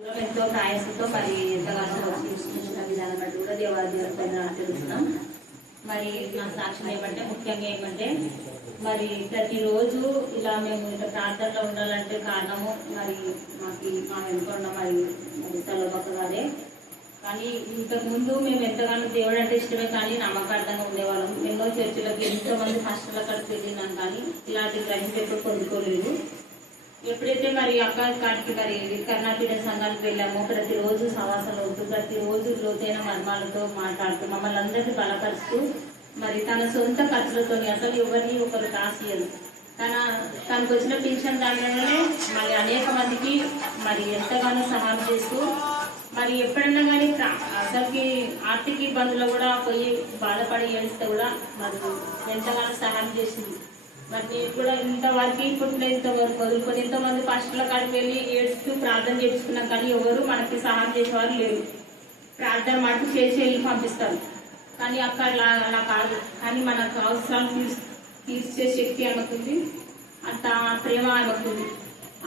ఎంతో ప్రయాసంతో మరి ఎంతగానో తీసుకుంటున్న విధానం బట్టి కూడా దేవాలయాలపైన తెలుస్తున్నాం. మరి నా సాక్ష్యం ఏమంటే ముఖ్యంగా ఏమంటే మరి ప్రతిరోజు ఇలా మేము ఇట్లా ప్రార్థనలో ఉండాలంటే కారణము మరి మా వెనుకొండ మరి సలోబక్క గారే. కానీ ఇంతకు ముందు మేము ఎంతగానో దేవుడు అంటే ఇష్టమే కానీ నమ్మకార్థంగా ఉండేవాళ్ళం. ఎన్నో చర్చలకు ఎంతో మంది హాస్టల్ అక్కడికి వెళ్ళినాం కానీ ఇలాంటి గ్రహింపు ఎప్పుడు పొందుకోలేదు. ఎప్పుడైతే మరి అక్క కాటికి మరి కర్ణాటక సంఘానికి వెళ్ళామో ప్రతిరోజు సవాసాలు అవుతూ ప్రతిరోజు లోతైన మర్మాలతో మాట్లాడుతూ మమ్మల్ని అందరినీ బలపరుస్తూ మరి తన సొంత ఖర్చులతో అసలు ఎవరిని ఒకరు కాసియదు. తనకు వచ్చిన పెన్షన్ దానిలోనే మరి అనేక మందికి మరి ఎంతగానో సహాయం చేస్తూ మరి ఎప్పుడన్నా కానీ అసలుకి ఆర్థిక ఇబ్బందులు కూడా పోయి బాధపడి ఏడిస్తే కూడా మరి ఎంతగానో సహాయం చేసింది. మరి నేను కూడా ఇంతవరకు ఇప్పుడు ఇంతవరకు వదులుకొని ఎంతోమంది పాస్టర్ల కాడికి వెళ్ళి ఏడుస్తూ ప్రార్థన చేయించుకున్నాం కానీ ఎవరు మనకి సహాయం చేసేవారు లేరు. ప్రార్థన మటుకు చేసి వెళ్ళి పంపిస్తారు కానీ అక్కడ అలా కాదు. కానీ మనకు అవసరాలు తీర్చే శక్తి అనుకుంది, అంత ప్రేమ అనుకుంది.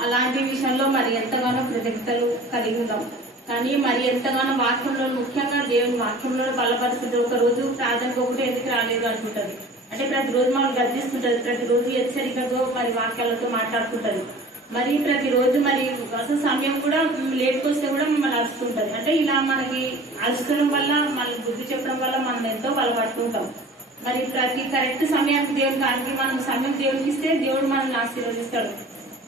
అలాంటి విషయంలో మరి ఎంతగానో కృతజ్ఞతలు కలిగి ఉంటాం. కానీ మరి ఎంతగానో వాక్యంలో ముఖ్యంగా దేవుని వాక్యంలో బలపరుస్తుంది. ఒక రోజు ప్రార్థనకు ఒకటి ఎందుకు రాలేదు అనుకుంటుంది. అంటే ప్రతిరోజు మనం గర్జిస్తుంటది, ప్రతిరోజు హెచ్చరికతో మరి వాక్యాలతో మాట్లాడుతుంటది. మరి ప్రతిరోజు మరి అసలు సమయం కూడా లేట్కి వస్తే కూడా మిమ్మల్ని అలుస్తుంటది. అంటే ఇలా మనకి అలుస్తడం వల్ల మనకి బుద్ధి చెప్పడం వల్ల మనం ఎంతో బలపడుతుంటాం. మరి ప్రతి కరెక్ట్ సమయానికి దేవునికి మనం సమయం దేవునికి ఇస్తే దేవుడు మనల్ని ఆశీర్వదిస్తాడు.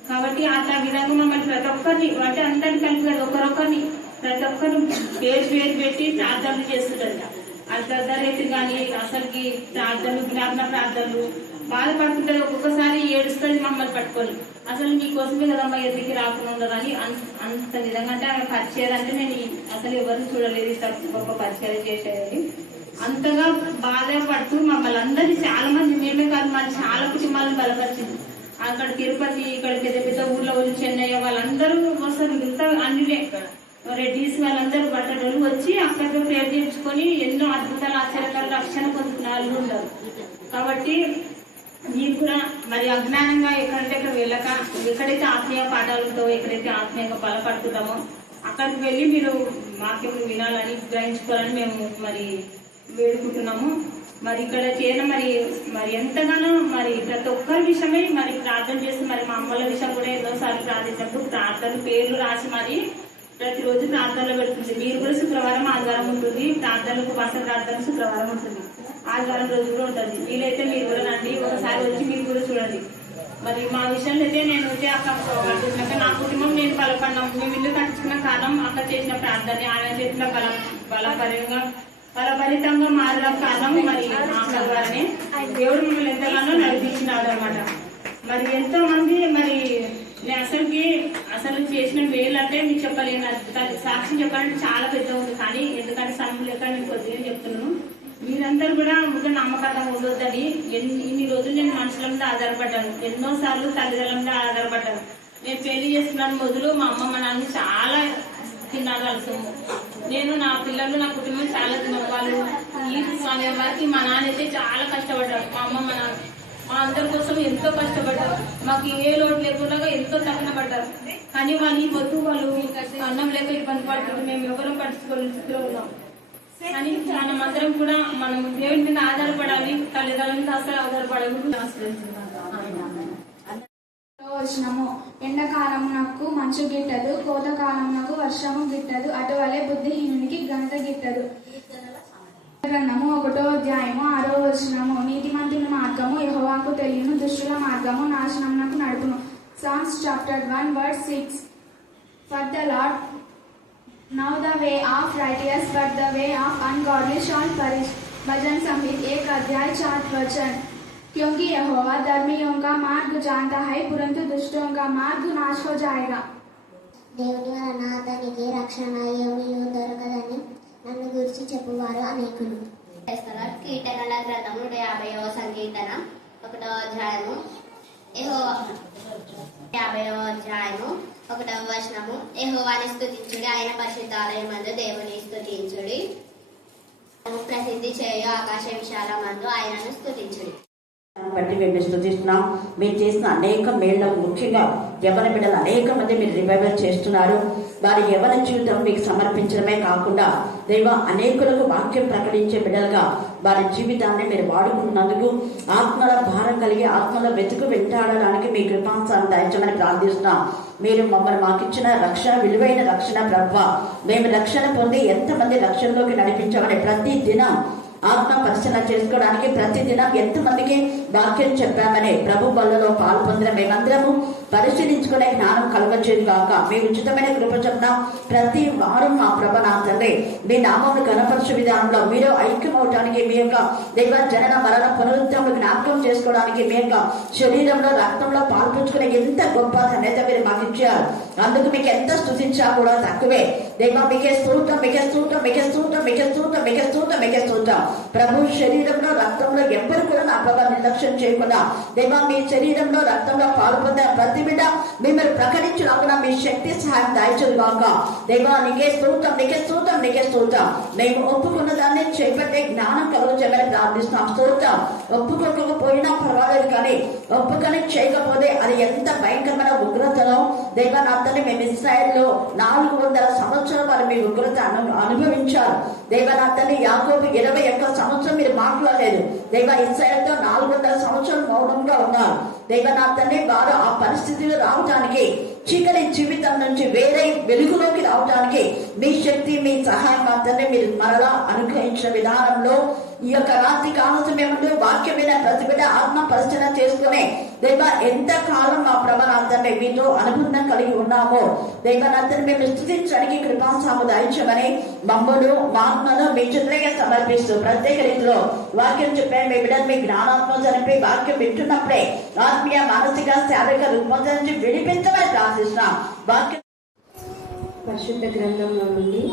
కాబట్టి అట్లా విధంగా మమ్మల్ని ప్రతి ఒక్కరిని అంటే అందరిని కలిపి కదా ఒకరొకరిని ప్రతి ఒక్కరిని పేరు పెట్టి ప్రార్థనలు చేస్తుంటది. అర్ధరైతే కానీ అసలుకి ప్రార్థనలు జ్ఞాపన ప్రార్థనలు బాధపడుతుంటది. ఒక్కొక్కసారి ఏడుస్తుంది మమ్మల్ని పట్టుకొని అసలు మీకోసమే కదమ్మా ఎదిగి రాకుండా ఉండదని అంత విధంగా. అంటే ఆమె పరిచయం అంటే నేను అసలు ఎవరిని చూడలేదు గొప్ప పరిచయం చేసేది. అంతగా బాధపడుతూ మమ్మల్ని అందరినీ చాలా మంది మేమే కాదు మరి చాలా కుటుంబాలను బలపరిచింది. అక్కడ తిరుపతి ఇక్కడ పెద్ద పెద్ద ఊర్లో చెన్నై వాళ్ళందరూ వస్తారు. ఇంత అన్నిలే రెడ్డిస్ వాళ్ళందరూ బట్టలు వచ్చి అక్కడ ప్రేర్ చేయించుకొని ఎన్నో అద్భుతాలు ఆశ్చర్యకాలు రక్షణ పొందుతున్న వాళ్ళు ఉన్నారు. కాబట్టి మీరు కూడా మరి అజ్ఞానంగా ఎక్కడంటే వెళ్ళక ఎక్కడైతే ఆత్మీయ పాఠాలతో ఎక్కడైతే ఆత్మీయంగా బలపడుతున్నామో అక్కడికి వెళ్ళి మీరు వాక్యం వినాలని గ్రహించుకోవాలని మేము మరి వేడుకుంటున్నాము. మరి ఇక్కడ చేయడం మరి ఎంతగానో మరి ప్రతి ఒక్కరి విషయమే మరి ప్రార్థన చేస్తూ మరి మా అమ్మల విషయం కూడా ఎన్నోసార్లు ప్రార్థించినప్పుడు ప్రార్థన పేర్లు రాసి మరి ప్రతిరోజు ప్రార్థనలో పెడుతుంది. మీరు కూడా శుక్రవారం ఆదివారం ఉంటుంది, ప్రార్థనలకు బస ప్రార్థన శుక్రవారం ఉంటుంది, ఆదివారం రోజు కూడా ఉంటుంది. వీలైతే మీరు కూడా రండి, ఒకసారి వచ్చి మీరు కూడా చూడండి. మరి మా విషయంలో అయితే నేను అయితే అక్కడ నా కుటుంబం నేను బలపడినాం. మేము ఇల్లు కట్టించుకున్న కారణం అక్కడ చేసిన ప్రార్థన ఆయన చేసిన బలపరితంగా మారడం కారణం మరి ఆమె దేవుడు మిమ్మల్ని ఎంతగానో నడిపించినాడు అనమాట. మరి ఎంతో మంది మరి అసలు చేసిన వేలు అంటే మీకు చెప్పలేను. సాక్షి చెప్పాలంటే చాలా పెద్ద ఉంది కానీ ఎందుకంటే సమయం లేక నేను కొద్దిగా చెప్తున్నాను. మీరందరూ కూడా ముందు నమ్మకంగా ఉండొద్దని ఇన్ని రోజులు నేను మనుషుల మీద ఆధారపడ్డాను, ఎన్నోసార్లు తల్లిదండ్రుల మీద ఆధారపడ్డాను. నేను పెళ్లి చేసుకున్నాను మొదలు మా అమ్మ మా నాన్న చాలా తిన్నారు అలసము. నేను నా పిల్లలు నా కుటుంబం చాలా తిన్నారు. వాళ్ళు ఈ సమయం వరకు మా నాన్న అయితే చాలా కష్టపడ్డారు. మా అమ్మ మా నాన్న మా అందరి కోసం ఎంతో కష్టపడ్డారు. మాకు ఏ లోటు లేకుండా ఎంతో తగిన పడ్డారు. కానీ వాళ్ళు ఈ పొద్దు వాళ్ళు అన్నం లేక ఇబ్బంది పడుతుంది. మేము ఎవరో పట్టించుకోలేని స్థితిలో ఉన్నాం. కానీ మనం అందరం కూడా మనం దేవుని మీద ఆధారపడాలి, తల్లిదండ్రుల మీద అసలు ఆధారపడాలి. వచ్చినము ఎండాకాలమునకు మంచు గిట్టదు, కోతకాలమునకు వర్షము గిట్టదు, అటువలే బుద్ధిహీనునికి గంట గిట్టదు. గ్రంథము 1వ అధ్యాయము 6వ వచనము. నీతిమంతుని మార్గము యెహోవాకు తెలియను, దుష్టుల మార్గము నాశనమునకు నడుపును. Psalms chapter 1 verse 6. For the Lord know the way of righteous, but the way of ungodly shall perish. भजन संहिता 1 अध्याय 4 वचन. क्योंकि यहोवा धर्मियों का मार्ग जानता है, परंतु दुष्टों का मार्ग नाश हो जाएगा. దేవుని వలన అతనికి రక్షణ ఏమీ దొరకదని నన్ను గురించి చెప్పువారు అనేకులు. కీర్తనల గ్రంథము 50వ సంకీర్తన 1వ అధ్యాయము 50వ అధ్యాయము 1వ వచనము. యెహోవాని స్తుతించుడి, ఆయన పరిశుద్ధాలయమందు దేవుని స్తుతించుడి, ప్రసిద్ధి చేయు ఆకాశ విశాలమందు ఆయనను స్తుతించుడి. బట్టి మేము స్తుతిస్తున్నాం. మీరు చేసిన అనేక మేళ్లకు ముఖ్యంగా యవ్వన బిడ్డలు అనేక మంది మీరు రివైవల్ చేస్తున్నారు. వారి యవ్వన జీవితం మీకు సమర్పించడమే కాకుండా దైవ అనేకులకు వాక్యం ప్రకటించే బిడ్డలుగా వారి జీవితాన్ని మీరు వాడుకుంటున్నందుకు ఆత్మల భారం కలిగి ఆత్మల వెతుకు వెంటాడడానికి మీ కృపాంశాన్ని దయచమని ప్రార్థిస్తున్నాం. మీరు మమ్మల్ని మాకిచ్చిన రక్షణ విలువైన రక్షణ ప్రభువ, మేము రక్షణ పొంది ఎంతమంది రక్షణలోకి నడిపించామని ప్రతి దినం ఆత్మ పరిశీలన చేసుకోవడానికి ప్రతిదినం ఎంతమందికి వాక్యం చెప్పామని ప్రభు బలలో పాల్పొందిన మేమందరము పరిశీలించుకునే జ్ఞానం కలగచేది కాక మీ ఉచితమైన కృప చొప్పున ప్రతి వారం మా ప్రభ నా తండ్రి మీ నామమును గణపరచు విధానంలో మీరు ఐక్యం అవటానికి మీ యొక్క దైవ జనన మరణ పునరుద్ధరణ జ్ఞాపకం చేసుకోవడానికి మీ యొక్క శరీరంలో రక్తంలో పాల్పంచుకునే ఎంత గొప్ప ధన్యత మీరు మాకు ఇచ్చారు. అందుకు మీకు ఎంత స్తుతించా కూడా తక్కువే. దైవ మీకే స్తోత్రం, మీకే స్తోత్రం, మీకే స్తోత్రం, మీకే స్తోత్రం, మీకే స్తోత్రం, మీకే స్తోత్రం. ప్రభు శరీరంలో రక్తంలో ఎవ్వరు కూడా నా ప్రభావ నిర్లక్ష్యం చేయకుండా దైవ మీ శరీరంలో రక్తంలో పాల్పొందిన ప్రతి బిడ్డ మిమ్మల్ని ప్రకటించినప్పుడు మీ శక్తి సహాయం దాయిచదు కాక దైవ నీకే స్తోత్రం, నీకే స్తోత్రం, నీకే స్తోత్రం. మేము ఒప్పుకున్న దాన్ని చేపట్టే జ్ఞానం కలుగచేయమని ప్రార్థిస్తున్నాం. స్తోత్రం. ఒప్పుకోకపోయినా పర్వాలేదు, కానీ ఒప్పుకొని చేయకపోతే అది ఎంత భయంకరమైన ఉగ్రతలో దైవ నా తల్లి మేము ఇశ్రాయేల్లో 400 సంవత్సరాలు వారు మీ ఉగ్రత అనుభవించారు. దైవ నా తల్లి యాకోబు 21 సంవత్సరం మీరు మాట్లాడలేదు. దైవ ఇశ్రాయేల్తో 400 సంవత్సరాలు మౌనంగా ఉన్నారు. దైవ నా తల్లి వారు ఆ పరిస్థితిలో రావటానికి చీకటి జీవితం నుంచి వేరే వెలుగులోకి రావడానికి మీ శక్తి మీ సహాయం మాత్రమే మీరు మరలా అనుగ్రహించిన విధానంలో ఈ యొక్క రాత్రి కాల సమయంలో వాక్యమైన ప్రతి బిడ్డ ఆత్మ పరిశీలన చేసుకునే దైవ ఎంత కాలం మా ప్రభావంతమే మీతో అనుబంధం కలిగి ఉన్నామో దైవనంతని మేము స్థుతించడానికి కృపాసాము దాయించమని మమ్మను మా ఆత్మను మీ చిత్రంగా సమర్పిస్తూ ప్రత్యేక రీతిలో వాక్యం చెప్పే మీ బిడ్డను మీ జ్ఞానాత్మ చనిపోయి వాక్యం వింటున్నప్పుడే ఆత్మీయ మానసిక శారీరక రూపొందన నుంచి విడిపించమని ప్రార్థిస్తున్నాం. వాక్యం పరిశుద్ధ గ్రంథంలో నుండి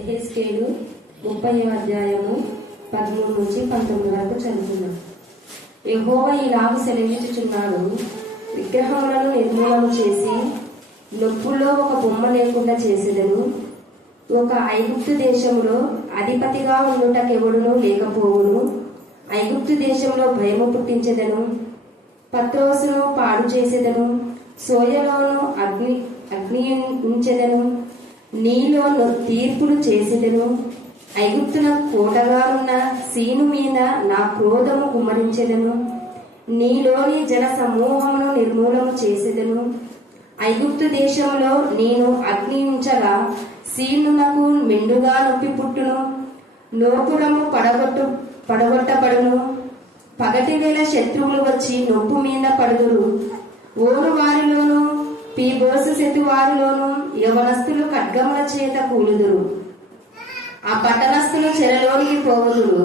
ఎహెజ్కేలు 30వ అధ్యాయము 13 నుంచి 19 వరకు చదువుతున్నాం. యెహోవా ఇలాగు సెలవిచ్చుచున్నాడు, విగ్రహములను నిర్మూలన చేసి నొప్పుల్లో ఒక బొమ్మ లేకుండా చేసేదను. ఒక ఐగుప్తు దేశంలో అధిపతిగా ఉండుటకెవడును లేకపోవును. ఐగుప్తు దేశంలో భయము పుట్టించెదను. పత్రోసును పాడు చేసేదను. సోయలోను అగ్ని ఉంచెదను. నీలో తీర్పులు చేసేదను. ఐగుప్తున కోటగా ఉన్న సీను మీద నా క్రోధము కుమ్మరించెదను. నీలోని జన సమూహమును నిర్మూలము చేసేదను. ఐగుప్తు దేశంలో నేను అగ్ని ఉంచగా సీనునకు మెండుగా నొప్పి పుట్టును. నోపురము పడగొట్టబడును. పగటి వేళ శత్రువులు వచ్చి నొప్పు మీద పడుదురు. ఓరు వారిలోను పీబోసు శెట్టు వారిలోను యవనస్తులు ఖడ్గముల చేత కూలుదురు. ఆ పట్టణస్థులు చెరలోనికి పోవుదురు.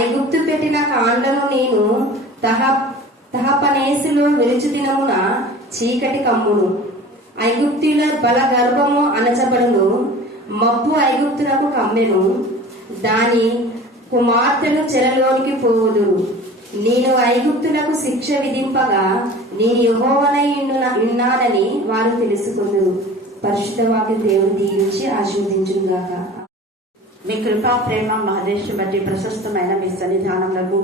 ఐగుప్తు పెట్టిన కాండ్లను నేను తహపనేసులో విరుచు దినమున చీకటి కమ్మును. ఐగుప్తుల బల గర్భము అణచబడును. మబ్బు ఐగుప్తులకు కమ్మెను. దాని కుమార్తెలు చెరలోనికి పోవుదురు. నేను ఐగుప్తులకు శిక్ష విధింపగా నేను యెహోవానై ఉన్నానని వారు తెలుసుకుందురు. పరిశుద్ధ వాక్య దేవుడు దీవించి ఆశీర్వదించుగాక. మీ కృపా ప్రేమ మహదేశం బట్టి ప్రశస్తమైన మీ సన్నిధానములకు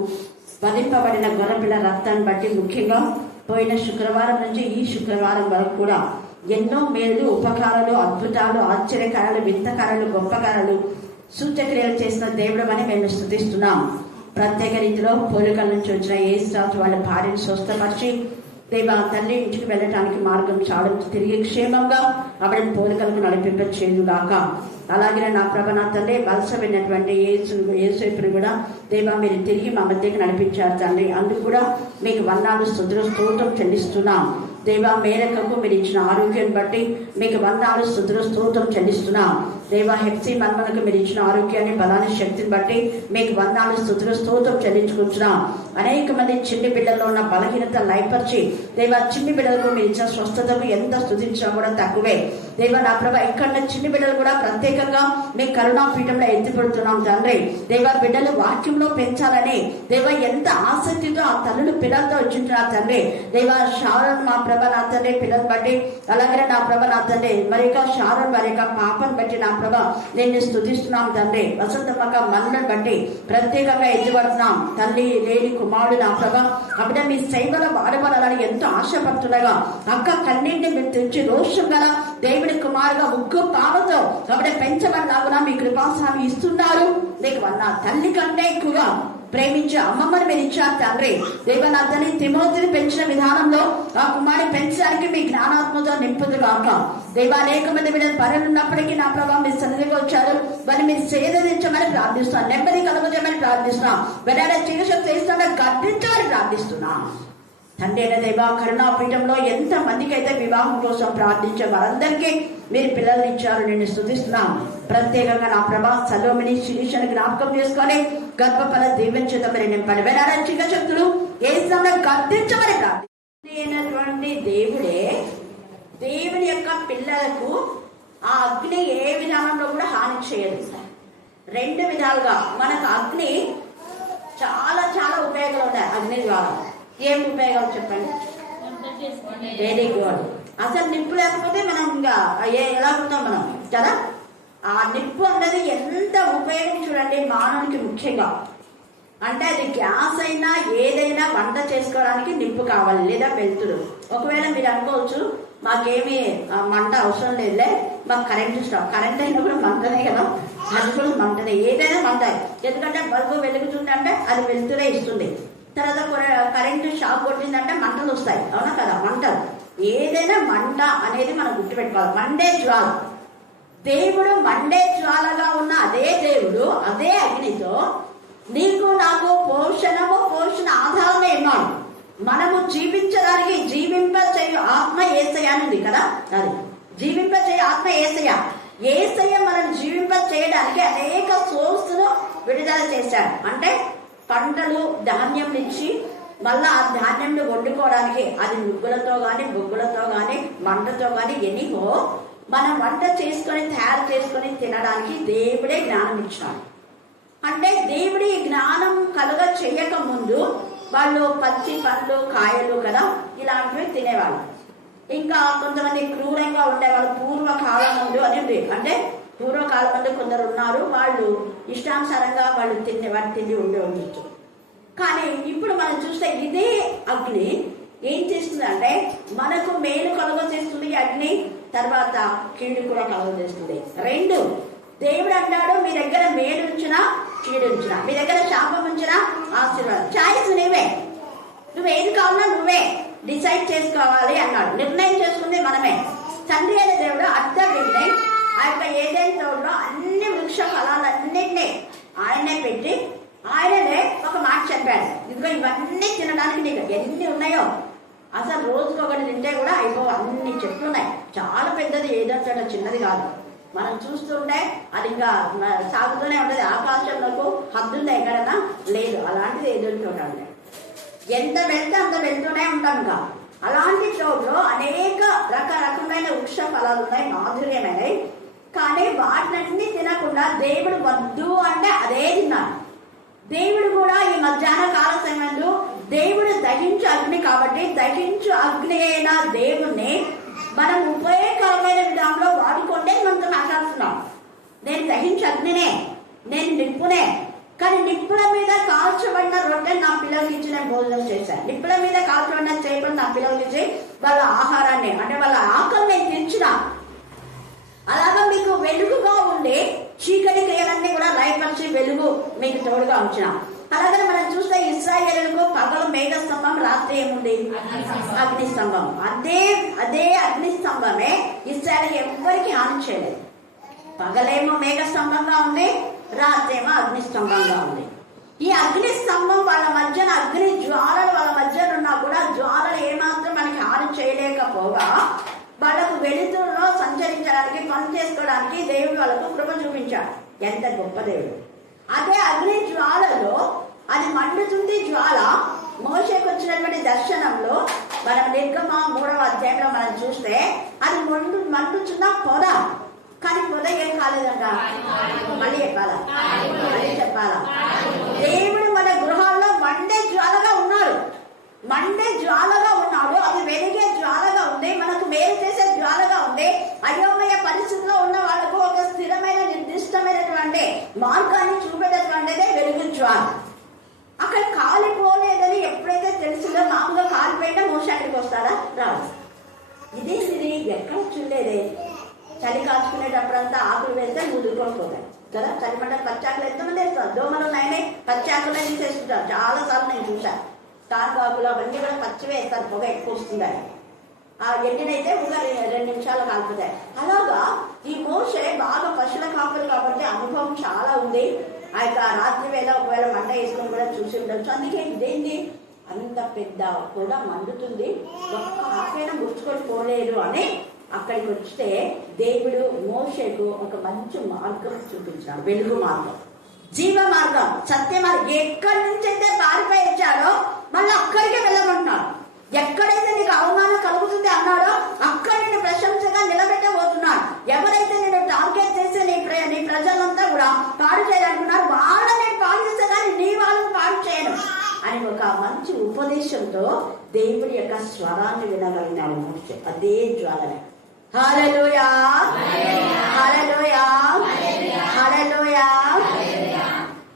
వధింపబడిన గొర్రెపిల్ల రక్తాన్ని బట్టి ముఖ్యంగా పోయిన శుక్రవారం నుంచి ఈ శుక్రవారం వరకు కూడా ఎన్నో మేలు ఉపకారాలు అద్భుతాలు ఆశ్చర్యకారాలు వింతకారాలు గొప్ప కార్యాలు సూచక్రియలు చేసిన దేవుడు అని మేము స్తుతిస్తున్నాం. ప్రత్యేక రీతిలో పోలికల నుంచి వచ్చిన యేసు వాళ్ళ భార్యను స్వస్థపరిచి దేవ తల్లి ఇంటికి వెళ్ళటానికి మార్గం చావడం తిరిగి క్షేమంగా ఆవిడని పోలికలకు నడిపింపచేయుగాక. అలాగే నా ప్రభ నా తండ్రి వలసమైనటువంటి యేసుని కూడా దేవ మీరు తిరిగి మా మధ్యకి నడిపించారు తండ్రి. అందుకు కూడా మీకు వందనాలు స్తోత్రం చెల్లిస్తున్నాం. దేవ మేరకకు మీరు ఇచ్చిన ఆరోగ్యాన్ని బట్టి మీకు వందనాలు స్తోత్రం చెల్లిస్తున్నాం. దేవ హెప్సీ మన్మలకు మీరు ఇచ్చిన ఆరోగ్యాన్ని బలాన్ని శక్తిని బట్టి మీకు వందనాలు స్తోత్రం చెల్లించుకుంటున్నాం. అనేక మంది చిన్ని బిడ్డల్లో ఉన్న బలహీనత లయపరిచి దేవ చిన్ని బిడ్డలకు మీరు ఇచ్చిన స్వస్థతకు ఎంత స్తుతించినా కూడా తక్కువే. దేవ నా ప్రభ ఇక్కడ చిన్ని బిడ్డలు కూడా ప్రత్యేకంగా మీ కరుణా పీఠంలో ఎత్తిపడుతున్నాం తండ్రి. దేవ బిడ్డలు వాక్యంలో పెంచాలని దేవ ఎంత ఆసక్తితో ఆ తల్లులు పిల్లలతో వచ్చింటున్నారు తండ్రి. దేవ షారన్ మా ప్రభ నా తండ్రి పిల్లలు బట్టి అలాగే నా ప్రభ నా తండ్రి మరి షారన్ వారి యొక్క పాపను బట్టి నా ప్రభా నిన్ను స్తుతిస్తున్నాం తండ్రి. వసంతమ్మక మన్నను బట్టి ప్రత్యేకంగా ఎత్తుపడుతున్నాం. తల్లి లేని కుమారుడు నా ప్రభా అప్పుడే మీ సేవలో వాడబడాలని ఎంతో ఆశపడుతుండగా అక్క కన్నీటిని మీరు తెచ్చి రోషం గల దేవుడి కుమారుగా ముగ్గు పాపతో అప్పుడే పెంచబడిలాగునా మీ కృపాస్వామి ఇస్తున్నారు. నీకు నా తల్లి కంటే ఎక్కువగా ప్రేమించి అమ్మమ్మని మీరు ఇచ్చారు తండ్రి. దేవనాథని తిమోతిని పెంచిన విధానంలో ఆ కుమారుని పెంచడానికి మీ జ్ఞానాత్మతో నింపుదు కాక. దేవ అనేక మంది బిడ్డలు పనులున్నప్పటికీ నా ప్రభావం మీ సన్నిధికి వచ్చారు. మరి మీరు సేదించమని ప్రార్థిస్తున్నాం. నెమ్మది కలుగుతామని ప్రార్థిస్తున్నాం. వెంటనే చికిత్స చేస్తున్నా గర్తించమని ప్రార్థిస్తున్నాం తండ్రి. అయిన దేవ కరుణాపీఠంలో ఎంత మందికి అయితే వివాహం కోసం ప్రార్థించే వారందరికీ మీరు పిల్లల్ని ఇచ్చారు. నేను స్తుతిస్తున్నాం. ప్రత్యేకంగా నా ప్రభా సలోమిని శిరీషను జ్ఞాపకం చేసుకొని గర్భఫల దీవించమని నింపండి. వెనరంచిక శక్తులు ఏ సమయంలో గర్తించమని ప్రార్థించినటువంటి దేవుడే దేవుని యొక్క పిల్లలకు ఆ అగ్ని ఏ విధానంలో కూడా హాని చేయదు. రెండు విధాలుగా మనకు అగ్ని చాలా చాలా ఉపయోగాలు ఉన్నాయి. అగ్ని ద్వారా ఏం ఉపయోగాలు చెప్పండి? Very good. అసలు నిప్పు లేకపోతే మనం ఇంకా ఎలా ఉంటాం మనం కదా. ఆ నిప్పు అన్నది ఎంత ఉపయోగం చూడండి మానవునికి. ముఖ్యంగా అంటే అది గ్యాస్ అయినా ఏదైనా వంట చేసుకోవడానికి నిప్పు కావాలి, లేదా వెలుతురు. ఒకవేళ మీరు అనుకోవచ్చు మాకేమి మంట అవసరం లేదులే, మాకు కరెంటు స్టవ్. కరెంట్ అయినా కూడా మంటనే కదా, అది కూడా మంటనే. ఏదైనా మంట, ఎందుకంటే బల్బు వెలుగుతుందంటే అది వెలుతురే ఇస్తుంది. తర్వాత కరెంటు షాక్ కొట్టిందంటే మంటలు వస్తాయి, అవునా కదా. మంటలు ఏదైనా మంట అనేది మనం గుర్తుపెట్టుకోవాలి. మండే జ్వాల, దేవుడు మండే జ్వాలగా ఉన్న అదే దేవుడు అదే అగ్నితో నీకు నాకు పోషణ ఆధారమే ఇవ్వాలి. మనము జీవించడానికి జీవింపచేయు ఆత్మ యేసయ్య ఉంది కదా. అది జీవింపచేయు ఆత్మ యేసయ్య. యేసయ్య మనం జీవింప చేయడానికి అనేక సోర్సులు విడుదల చేశాడు. అంటే పంటలు ధాన్యం నుంచి మళ్ళా ఆ ధాన్యంను వండుకోవడానికి అది నువ్వులతో కానీ బొగ్గులతో కానీ మంటతో కానీ ఎనిహో మనం వంట చేసుకొని తయారు చేసుకొని తినడానికి దేవుడే జ్ఞానం ఇచ్చినాడు. అంటే దేవుడి జ్ఞానం కలుగ చేయక ముందు వాళ్ళు పచ్చి పండ్లు కాయలు కదా ఇలాంటివి తినేవాళ్ళు. ఇంకా కొంతమంది క్రూరంగా ఉండేవాళ్ళు. పూర్వకాలం ముందు అనేది అంటే పూర్వకాలం ముందు కొందరు ఉన్నారు, వాళ్ళు ఇష్టానుసారంగా వాళ్ళు తిండి ఉండి ఉండొచ్చు. కానీ ఇప్పుడు మనం చూస్తే ఇదే అగ్ని ఏం చేస్తుంది అంటే మనకు మేలు కలుగ చేస్తుంది అగ్ని, తర్వాత కీడు కూడా కలుగ చేస్తుంది. రెండు, దేవుడు అంటాడు మీ దగ్గర మేలు ఉంచినా కీడు ఉంచినా, మీ దగ్గర శాపం ఉంచినా ఆశీర్వాదం. చాయిస్ నీవే, నువ్వేది కావాలన్నా నువ్వే డిసైడ్ చేసుకోవాలి అన్నాడు. నిర్ణయం చేసుకుంది మనమే. తండ్రి అయిన దేవుడు అర్థం ఆ యొక్క ఏదైనా తోటలో అన్ని వృక్ష ఫలాలన్నింటినీ ఆయనే పెట్టి ఆయననే ఒక మాట చెప్పాడు, ఇదిగో ఇవన్నీ తినడానికి నీకు ఎన్ని ఉన్నాయో అసలు రోజుకు ఒకటి తింటే కూడా అయిపోవు. అన్ని చెట్లు ఉన్నాయి, చాలా పెద్దది, ఏదంటే చిన్నది కాదు. మనం చూస్తుంటే అది ఇంకా సాగుతూనే ఉంటుంది. ఆకాశంలో హద్దుంది ఎక్కడన్నా లేదు, అలాంటిది ఏదో చోట ఎంత వెళ్తే అంత వెళ్తూనే ఉంటాం. ఇంకా అలాంటి చోట్లో అనేక రకరకమైన వృక్ష ఫలాలు ఉన్నాయి, మాధుర్యమైనవి. కానీ వాటినన్నీ తినకుండా దేవుడు వద్దు అంటే అదే తిన్నాడు. దేవుడు కూడా ఈ మధ్యాహ్న కాల సమయంలో దేవుడు దహించు అగ్ని కాబట్టి దహించు అగ్ని అయిన దేవుణ్ణి మనం ఉపయోగకరమైన విధానంలో వాడుకుంటే మనతో మాట్లాడుతున్నాం. నేను దహించు అగ్నినే, నేను నిప్పునే. కానీ నిప్పుల మీద కాల్చబడిన రొట్టెలు నా పిల్లలకి ఇచ్చి నేను భోజనం చేశాను. నిప్పుల మీద కాల్చబడిన చేపలు నా పిల్లలకి ఇచ్చి వాళ్ళ ఆహారాన్ని అంటే వాళ్ళ ఆకలి నేను తెచ్చిన. అలాగా మీకు వెలుగుగా ఉండే చీకటి క్రియలన్నీ కూడా లయపరిచి వెలుగు మీకు తోడుగా ఉంచిన. అలాగే మనం చూస్తే ఇశ్రాయేలుకు పగలు మేఘ స్తంభం, రాత్రి ఏముంది అగ్ని స్తంభం. అదే అగ్ని స్తంభమే ఇశ్రాయేలు ఎవ్వరికి హాని చేయలేదు. పగలేమో మేఘ స్తంభంగా ఉంది, రాత్రి ఏమో అగ్ని స్తంభంగా ఉంది. ఈ అగ్ని స్తంభం వాళ్ళ మధ్యన అగ్ని జ్వాలలు వాళ్ళ మధ్యన ఉన్నా కూడా జ్వాలలు ఏమాత్రం మనకి హాని చేయలేకపోగా వాళ్ళకు వెలుతురులో సంచరించడానికి పని చేసుకోవడానికి దేవుడు వాళ్ళకు కృప చూపించాడు. ఎంత గొప్ప దేవుడు! అదే అగ్ని జ్వాలలో అది మండుతుంది జ్వాల. మోషేకు వచ్చినటువంటి దర్శనంలో మనం నిర్గమ 3వ అధ్యాయంలో మనం చూస్తే అది మండుచున్న పొద. కానీ పొద ఏం కాలేదంట. మళ్ళీ చెప్పాలా? దేవుడు మన గృహాల్లో మండే జ్వాలగా ఉన్నాడు. మండే జ్వాలగా ఉన్నాడు. అది వెలిగే జ్వాలగా ఉంది, మనకు మేలు చేసే జ్వాలగా ఉంది. అయోమయ పరిస్థితిలో ఉన్న వాళ్ళకు ఒక స్థిరమైన రావు. ఇది ఎక్కడ చూడలేదే. చలి కాచుకునేటప్పుడంతా ఆకులు వేస్తే ముదురుకోకపోతాయి కదా. చలిమంట పచ్చాకులు ఎంతమంది వేస్తారు. దోమలు ఉన్నాయని పచ్చాకులు తీసేసుకుంటారు. చాలా సార్లు నేను చూశాను. తాటాకులు అవన్నీ కూడా పచ్చి వేస్తారు, పొగ ఎక్కువ వస్తుందని. ఆ ఎండినైతే ఇంకా 2 నిమిషాలు కాలుపుతాయి. అలాగా ఈ మోషే బాగా పశువుల కాపులు కాబట్టి అనుభవం చాలా ఉంది. ఆ యొక్క రాత్రి వేళ ఒకవేళ మంట వేసుకొని కూడా చూసి ఉండొచ్చు. అందుకే ఇదేంటి అంత పెద్ద కూడా మండుతుంది, ఒక్క ఆకైనా ముచ్చుకొని పోలేరు అని అక్కడికి వస్తే దేవుడు మోషేకు ఒక మంచి మార్గం చూపించాడు. వెలుగు మార్గం, జీవ మార్గం, సత్య మార్గం. ఎక్కడి నుంచి అయితే పారిపోయి వచ్చాడో మళ్ళీ అక్కడికే వెళ్ళమంటున్నాడు. ఎక్కడైతే నీకు అవమానం కలుగుతుంది అన్నాడో అక్కడ నేను ప్రశంసగా నిలబెట్టబోతున్నాడు. ఎవరైతే నేను టార్గెట్ చేసి నీ ప్రజలంతా కూడా పాడు చేయాలనుకున్నారు, వాళ్ళని నేను పాడు చేస్తే కానీ నీ వాళ్ళని పాడు చేయను అని ఒక మంచి ఉపదేశంతో దేవుడి యొక్క స్వరాన్ని వినగలిగినాడు మోషే. అదే జ్వాలనే. హల్లెలూయా, హల్లెలూయా, హల్లెలూయా.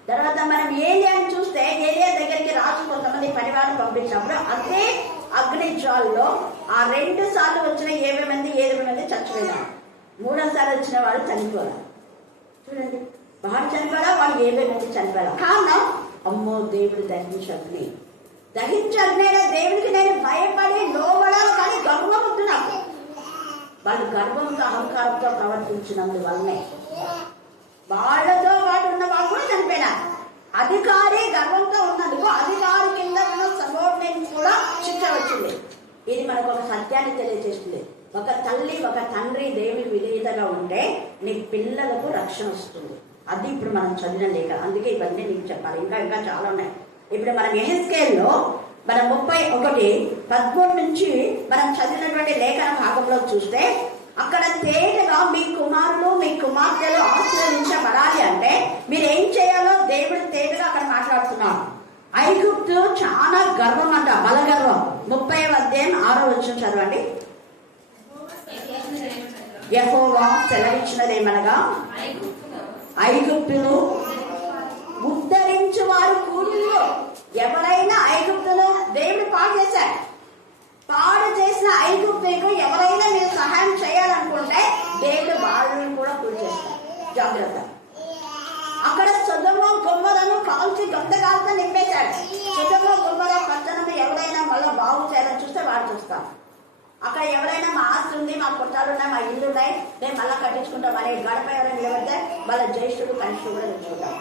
తర్వాత మనం ఏలియాని చూస్తే ఏలియా దగ్గరికి రాజు కొంతమంది పనివాళ్ళు పంపించినప్పుడు అదే అగ్ని జ్వాలలో ఆ 2 సార్లు వచ్చిన 7 మంది చచ్చిపోయినారు. 3వ సారి వచ్చిన వాళ్ళు చనిపోయారు. చూడండి, వాడు చనిపోయారా, వాళ్ళు 7 మంది చనిపోయారు. కారణం అమ్మో దేవుడు దహించగ్ని. దహించగ్నేలా దేవుడికి నేను భయపడి లోబడాలి, కానీ గర్వం వద్దు నాకు. వాళ్ళు గర్వంతో అహంకారంతో ప్రవర్తించినందువల్లనే వాళ్ళతో పాటు ఉన్న వాళ్ళు కూడా చనిపోయినారు. అధికారి గర్వంతో ఉన్నందుకు అధికారి కింద ఉన్న సబోర్డినేట్స్ కూడా శిక్ష వచ్చింది. ఇది మనకు ఒక సత్యాన్ని తెలియజేస్తుంది. ఒక తల్లి ఒక తండ్రి దేవుడికి విధేయతగా ఉంటే నీ పిల్లలకు రక్షణ వస్తుంది. అది ఇప్పుడు మనం చదివిన లేఖ. అందుకే ఇవన్నీ నీకు చెప్పాలి. ఇంకా చాలా ఉన్నాయి. ఇప్పుడు మనం యెహెజ్కేలులో మనం 31:13 నుంచి మనం చదివినటువంటి లేఖన భాగంలో చూస్తే అక్కడ తేటగా మీ కుమారులు మీ కుమార్తెలు ఆశీర్వదించబడాలి అంటే మీరు ఏం చేయాలో దేవుడు తేటగా అక్కడ మాట్లాడుతున్నాడు. ఐగుప్తు చాలా గర్వం అంట, బలగర్వం. 30వ అధ్యాయం 6వ వచనం చదవండి. యెహోవా సెలవిచ్చినదేమనగా ఐగుప్తును ఉద్ధరించు వారు కూలీలు. ఎవరైనా ఐగుప్తును దేవుడు పాడు చేశాడు. పాడు చేసిన ఐగుప్తుకు ఎవరైనా మీరు సహాయం చేయాలనుకుంటే దేవుడు వాళ్ళని కూడా పూర్తి చేస్తారు. జాగ్రత్త. అక్కడ సొదొమ గొమొర్రాను కాల్చి గంధకాలతో నింపేశాడు. సొదొమ గొమొర్రా పట్టణం ఎవరైనా మళ్ళీ బాగు చేయాలని చూస్తే వాడు చూస్తారు. అక్కడ ఎవరైనా మా ఆస్తి ఉంది, మా కొట్టాలు ఉన్నాయి, మా ఇల్లు ఉన్నాయి, నేను మళ్ళీ కట్టించుకుంటాం అనే గడప ఎవరైనా నిలబడితే వాళ్ళ జ్యేష్ఠుడు కనిష్ఠుడు కూడా తెచ్చుకుంటాం.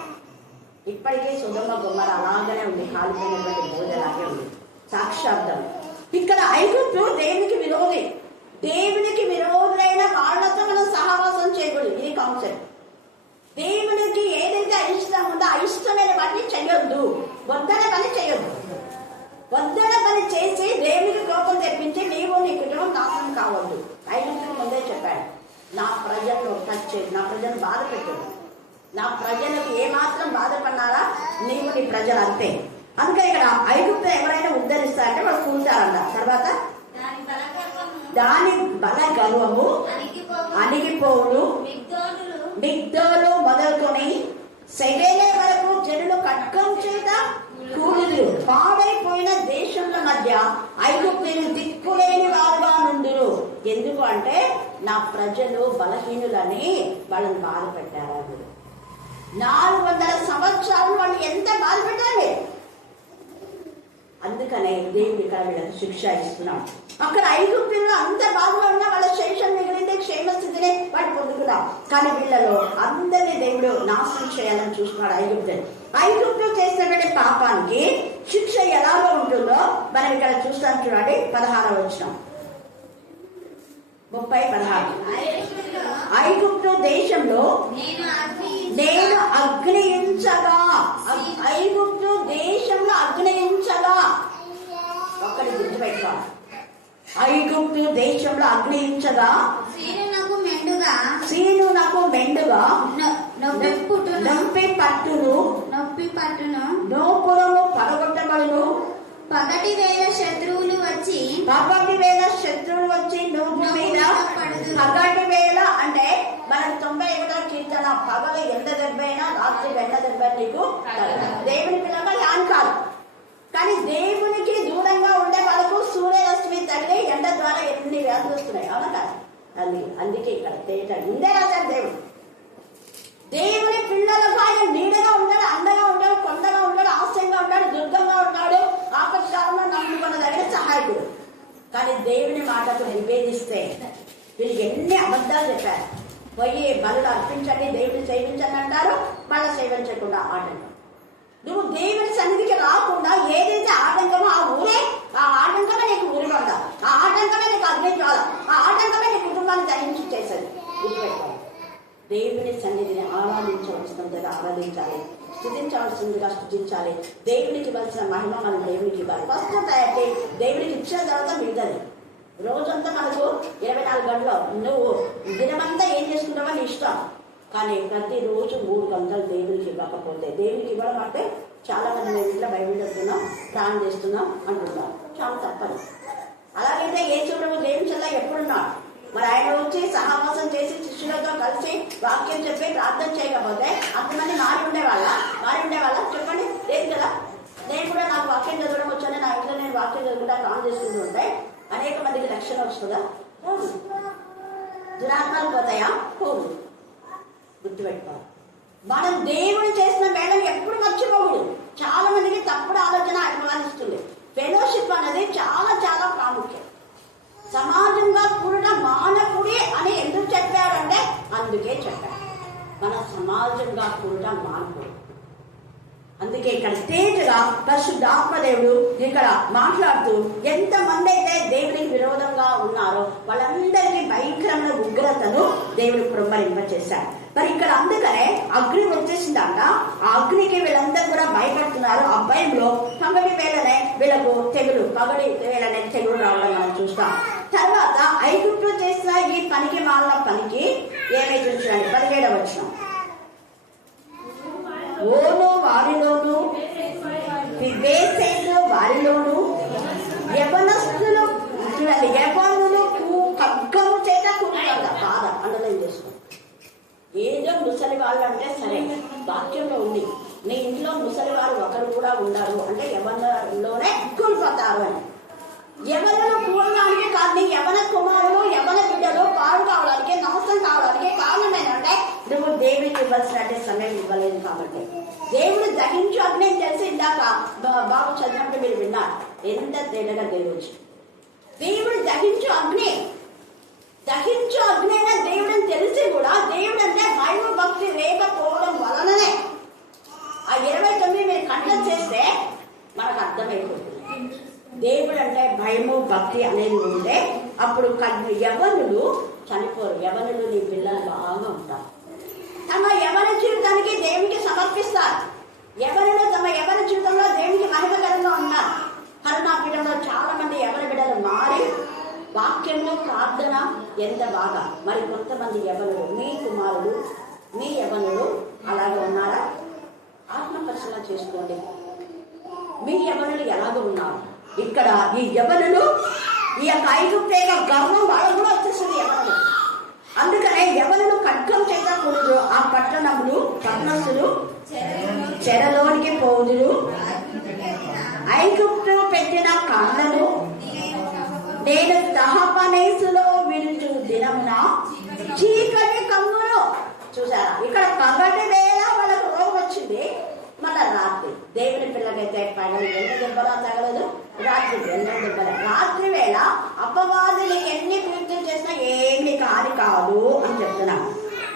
ఇప్పటికీ సొదొమ గొమొర్రా అలాగనే ఉంది, కాలిపోయినటువంటి బోధలాగే ఉంది. సాక్షార్థం. ఇక్కడ ఐగుప్తు దేవునికి విరోధి. దేవునికి విరోధులైన వాళ్ళతో మనం సహవాసం చేయకూడదు. ఇది కాన్సెప్ట్. దేవునికి ఏదైతే అయిష్టం ఉందో అయిష్టమైన వాటిని చేయొద్దు. వద్దన పని చేయొద్దు. వద్దన పని చేసి దేవునికి కోపం తెప్పించి నీవు నీ కుటుంబం నాశనం కావద్దు. ఐగుప్తుకు ముందే చెప్పాడు, నా ప్రజలను టచ్ చేయదు, నా ప్రజలను బాధ పెట్టదు. నా ప్రజలకు ఏమాత్రం బాధపడినారా నీవు నీ ప్రజలు అంతే. అందుకే ఇక్కడ ఐగుప్తు ఎవరైనా ఉద్ధరిస్తారంటే వాళ్ళు కూర్చారంట. తర్వాత దాని బల గర్వము అణిగిపోవును, మిగ్దోలు మొదలుకొని సెగేలే వరకు జనులు ఖడ్గం చేత కూలిదురు. పాడైపోయిన దేశంల మధ్య ఐగుప్తులు దిక్కులేని వారుగా నుండురు. ఎందుకు అంటే నా ప్రజలు బలహీనులని వాళ్ళని బాధ పెట్టారు. 400 సంవత్సరాలు వాళ్ళు ఎంత బాధ పెట్టాలి. అందుకనే దేవుడు ఇక్కడ వీళ్ళకి శిక్ష ఇస్తున్నాడు. అక్కడ ఐగుప్తుల్లో అంత బాధగా ఉన్నా వాళ్ళ శేషం మిగిలింది, క్షేమ స్థితిని వాడు పొందుకున్నాం. కానీ వీళ్ళలో అందరినీ దేవుడు నాశనం చేయాలని చూస్తున్నాడు. ఐగుప్తు చేసినటువంటి పాపానికి శిక్ష ఎలాగో ఉంటుందో మనం ఇక్కడ చూస్తాం. చూడండి 16వ వచనం. 30:16. ఐగుప్తు దేశంలో నేను అగ్నియించగా, ఐగుప్తు దేశంలో అగ్నియించగా, ఒక్కడి గుర్తుపెట్టుకోవాలి. ఐగుప్తు దేశంలో అగ్నియించగా సీనునకు మెండుగా నొప్పి పట్టును నోపురము పడగొట్టబడును. పగటి వేళ శత్రువులు వచ్చి నోపు మీద పగటి వేళ అంటే మనకు 91వ కీర్తన, పగలు ఎండ దెబ్బైనా రాత్రి వెంట దెబ్బ నీకు దేవుని పిల్లగా యాన్ కాదు. కానీ దేవునికి దూరంగా ఉండే వాళ్ళకు సూర్యరశ్మి తగిలి ఎండ అందుకే ఇక్కడ తేట ముందే రాశారు దేవుడు. దేవుని పిల్లలకు ఆయన నీడగా ఉంటాడు, అండగా ఉంటాడు, కొండగా ఉంటాడు, ఆశ్రయంగా ఉంటాడు, దుర్గంగా ఉంటాడు, ఆపత్కాలంలో నమ్ముకున్న దగ్గర సహాయకుడు. కానీ దేవుని మాటకు నివేదిస్తే వీళ్ళు ఎన్ని అబద్ధాలు చెప్పారు. పోయి బలు అర్పించండి, దేవుని సేవించండి అంటారు, మళ్ళీ సేవించకుండా ఆటంకం. నువ్వు దేవుని సన్నిధికి రాకుండా ఏదైతే ఆటంకమో ఆ ఆటంకమే నీకు ఊరి వంద, ఆ ఆటంకమే నీకు అగ్ని జ్వాల, ఆ ఆటంకమే నీ కుటుంబాన్ని దహించి చేసేది. గుర్తుపెట్టుకోవాలి. దేవుని సన్నిధిని ఆరాధించవలసినందుగా ఆరాధించాలి, స్తుతించవలసిందిగా స్తుతించాలి. దేవునికి ఇవ్వాల్సిన మహిమ మనం దేవునికి ఇవ్వాలి. ఫస్ట్ తయారీ దేవునికి ఇచ్చిన తర్వాత మిగతాది. రోజంతా మనకు 24 గంటలు నువ్వు దినమంతా ఏం చేసుకుంటావో నీ ఇష్టం. కానీ ప్రతిరోజు 3 గంటలు దేవునికి ఇవ్వకపోతే, దేవునికి ఇవ్వడం అంటే చాలా మంది మేము ఇంట్లో బైబిల్ చదువుతున్నాం, ప్రాణం చేస్తున్నాం అంటున్నాం. చాలా తప్పదు. అలాగైతే ఏ చూడము దేవుని చెల్ల ఎప్పుడున్నాడు? మరి ఆయన వచ్చి సహవాసం చేసి శిష్యులతో కలిసి వాక్యం చెప్పి ప్రార్థన చేయకపోతే అంతమంది మారి ఉండేవాళ్ళ చెప్పండి. లేదు కదా. నేను కూడా నాకు వాక్యం చదవడం వచ్చాను, నా ఇంట్లో నేను వాక్యం చదువుకుంటా ప్రాణం చేసుకుంటూ ఉంటే అనేక మందికి రక్షణ వస్తుందా? దురాత్మలు పోతాయా? పోదు. గుర్తుపెట్టుకోవాలి. మనం దేవుడు చేసిన మేళను ఎప్పుడు మర్చిపోకూడదు. చాలా మందికి తప్పుడు ఆలోచన అభిమానిస్తుంది. ఫెలోషిప్ అనేది చాలా చాలా ప్రాముఖ్యం. సమాజంగా కూడటం మానకుడి అని ఎందుకు చెప్పారంటే అందుకే చెప్పారు. మన సమాజంగా కూడటం మానకుడు. అందుకే ఇక్కడ తేజగా పరిశుద్ధాత్మదేవుడు ఇక్కడ మాట్లాడుతూ ఎంతమంది అయితే దేవునికి విరోధంగా ఉన్నారో వాళ్ళందరికీ భయంకరమైన ఉగ్రతను దేవుడు కృమ్మరింపచేశాడు. మరి ఇక్కడ అందుకనే అగ్ని వచ్చేసిందంట. ఆ అగ్నికి వీళ్ళందరూ కూడా భయపడుతున్నారు. ఆ భయంలో పగడి వేళనే వీళ్ళకు పగడి వేళనే తెగులు రావడం మనం చూస్తాం. తర్వాత ఐగుప్తులో చేసిన ఈ పనికి మాలిన పనికి ఏమైతే చూడండి 17వ వచనం. ఓను వారిలోను వివేసేను వారిలోను యవనస్తులు ఖడ్గము చేత కూర్చుందా బాధ అండర్లైన్ చేసుకోండి. ఏదో ముసలి వాళ్ళు అంటే సరే, వాక్యంలో ఉంది నీ ఇంట్లో ముసలి వారు ఒకరు కూడా ఉండరు అంటే యవనలోనే కూలిపోతారు అని. యవనలు కూడడానికి కాదు, యవన కుమారులు యవన బిడ్డలు పాడు కావడానికి నాశనం కావడానికి కారణం ఏంటంటే నువ్వు దేవుడికి ఇవ్వాల్సినట్టే సమయం ఇవ్వలేదు కాబట్టి. దేవుడు దహించు అగ్ని తెలిసి ఇందాక బాబు చదివినప్పుడు మీరు విన్నారు ఎంత తేడాగా దేవుడు దహించు అగ్ని అయినా దేవుడు అని తెలిసి కూడా దేవుడు అంటే భయం భక్తి లేకపోవడం వలననే ఆ 29 మీరు కంటెక్ట్ చేస్తే మనకు అర్థమైపోతుంది. దేవుడు అంటే భయము భక్తి అనేది ఉంటే అప్పుడు యవనులు చనిపోరు. యవనులు నీ పిల్లలు బాగా ఉంటారు. తమ యవన జీవితానికి దేవునికి సమర్పిస్తారు. యవనులు తమ యవన జీవితంలో దేవునికి మహిమకరంగా ఉన్నారు. కరుణాపీఠంలో చాలా మంది యవన బిడ్డలు మారి వాక్యంలో ప్రార్థన ఎంత బాగా. మరి కొంతమంది యవనులు మీ కుమారులు మీ యవనులు అలాగే ఉన్నారా? ఆత్మపరిశీలన చేసుకోండి. మీ యవనులు ఎలాగ ఉన్నారు? ఇక్కడ ఈ యవనులు ఈ యొక్క ఐగుప్తేక గర్వం వాళ్ళకు కూడా వచ్చేస్తుంది యవనులు. అందుకనే యవనులు ఖడ్గం చేయకూడదు. ఆ పట్టణస్తులు చెరలోనికి పోదురు. ఐగుప్తు పెట్టిన కాళ్ళను నేను తహపనేసులో విరుచు దినమున చీకటి కమ్మును. చూసారా, ఇక్కడ పగటి వేళ వాళ్ళకు రోగం వచ్చింది. మళ్ళా రాత్రి దేవుని పిల్లకైతే పగలు 2 దెబ్బలా తగలదు, రాత్రి 2 దెబ్బల. రాత్రి వేళ అపవాదులు ఎన్ని కృత్యం చేసినా ఏమి కాదు అని చెప్తున్నాను.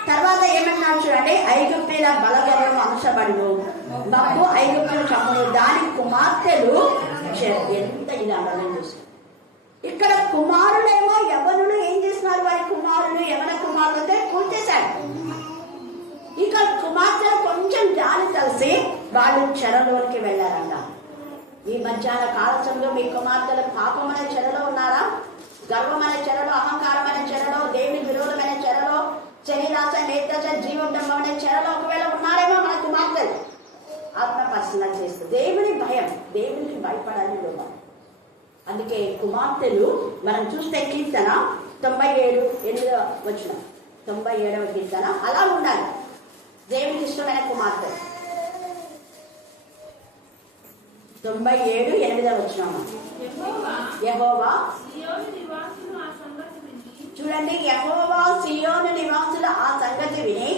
తర్వాత ఏమన్నా చూడండి, ఐగుప్తుల బలగర్వం అంశపడును, మబ్బు ఐగుప్తులు కమ్మును, దాని కుమార్తెలు ఎంత ఇలా చూసి. ఇక్కడ కుమారులేమో యవనులు ఏం చేస్తున్నారు? వారి కుమారులు యవన కుమారులతో కూల్చేశారు. ఇక కుమార్తెలు కొంచెం జాలి కలిసి వాళ్ళు చెరలోనికి వెళ్ళారంట. ఈ మధ్యాహ్న కాలశంలో మీ కుమార్తెలు పాపం అనే చెరలో ఉన్నారా? గర్వం అనే చెరలో, అహంకారం అనే చెరలో, దేవుని విరోధమైన చెరలో, శరీరాశ నేత్రశ జీవోద్యమం అనే చెరలో ఒకవేళ ఉన్నారేమో మన కుమార్తెలు. ఆత్మపరిశీలన చేస్తూ దేవుని భయం, దేవునికి భయపడాలి లోపం. అందుకే కుమార్తెలు మనం చూస్తే కీర్తన 97:8 వచనం, 97వ కీర్తన అలా ఉండాలి. దేవునికి ఇష్టమైన కుమార్తె 97:8 వచనం. యెహోవా చూడండి, యెహోవా సియోను నివాసుల ఆ సంగతి విని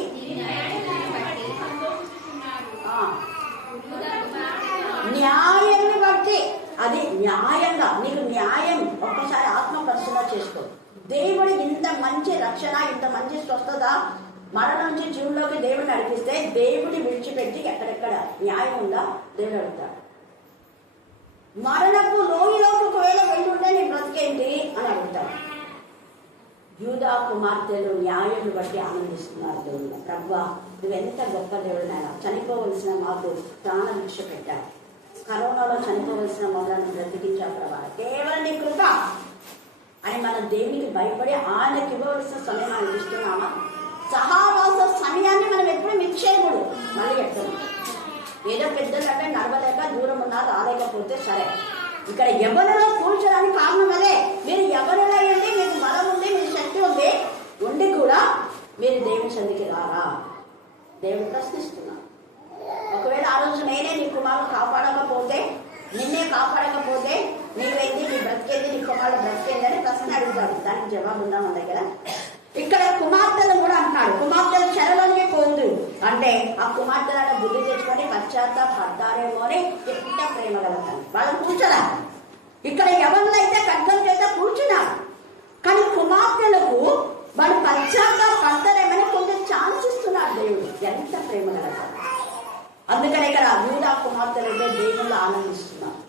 న్యాయాన్ని బట్టి, అది న్యాయంగా నీకు న్యాయం ఒక్కసారి ఆత్మ పరిశీలన చేసుకో. దేవుడు ఇంత మంచి రక్షణ, ఇంత మంచి స్వస్థత, మరణం నుంచి జీవుల్లోకి దేవుడిని నడిపిస్తే దేవుడిని విడిచిపెట్టి ఎక్కడెక్కడ న్యాయం ఉందా దేవుడు అడుగుతాడు. మరణపు లోయలోకి ఒకవేళ వెళ్ళుంటే నీ బ్రతికేంటి అని అడుగుతాడు. యూదా కుమార్తెలు న్యాయాన్ని బట్టి ఆనందిస్తున్నారు. దేవుడు ప్రభువా నువ్వెంత గొప్ప దేవుడు నాయన, చనిపోవలసిన మాకు ప్రాణ భిక్ష పెట్టావు, కరోనాలో చనిపోవలసిన మమ్మల్ని బ్రతికించా ప్రభా, కేవలం నీ కృప అని మనం దేవునికి భయపడి ఆయనకి ఇవ్వవలసిన సమయం మనం ఇస్తున్నామా? సహవాస సమయాన్ని మనం ఎప్పుడు మిస్ చేయకూడదు. మళ్ళీ చెప్తాను, ఏదో పెద్దలు అంటే నడవలేక దూరం ఉన్నా రాలేకపోతే సరే, ఇక్కడ ఎవరిలో కూర్చోడానికి కారణం అదే. మీరు ఎవరిలో అయ్యండి, మీకు బలం ఉంది, మీకు శక్తి ఉంది, ఉండి కూడా మీరు దేవుని సన్నిధికి రారా? దేవుడు ప్రశ్నిస్తున్నా. ఒకవేళ ఆ రోజు నేనే నీ కుమారుడు కాపాడకపోతే, నిన్నే కాపాడకపోతే నీవేంది, నీ బ్రతికేంది, నీ కుమారుడు బ్రతికేంది అని ప్రశ్న అడుగుతాడు. దానికి జవాబు ఉందా మన దగ్గర? ఇక్కడ కుమార్తెలు కూడా అంటున్నాడు, కుమార్తెలు చెరలోనే పోదు అంటే ఆ కుమార్తెలను బుద్ధి తెచ్చుకొని పశ్చాత్తాపడతారేమో అని ఎంత ప్రేమ కలుగుతాను. వాళ్ళని కూర్చోరా. ఇక్కడ ఎవరినైతే ఖడ్గం చేత కూర్చున్నారు, కానీ కుమార్తెలకు వాళ్ళు పశ్చాత్తాపడతారేమని కొంచెం ఛాన్స్ ఇస్తున్నారు దేవుడు. ఎంత ప్రేమ కలుగుతారు. అందుకని ఇక్కడ యూదా కుమార్తెలు అయితే దేవుళ్ళు ఆనందిస్తున్నారు.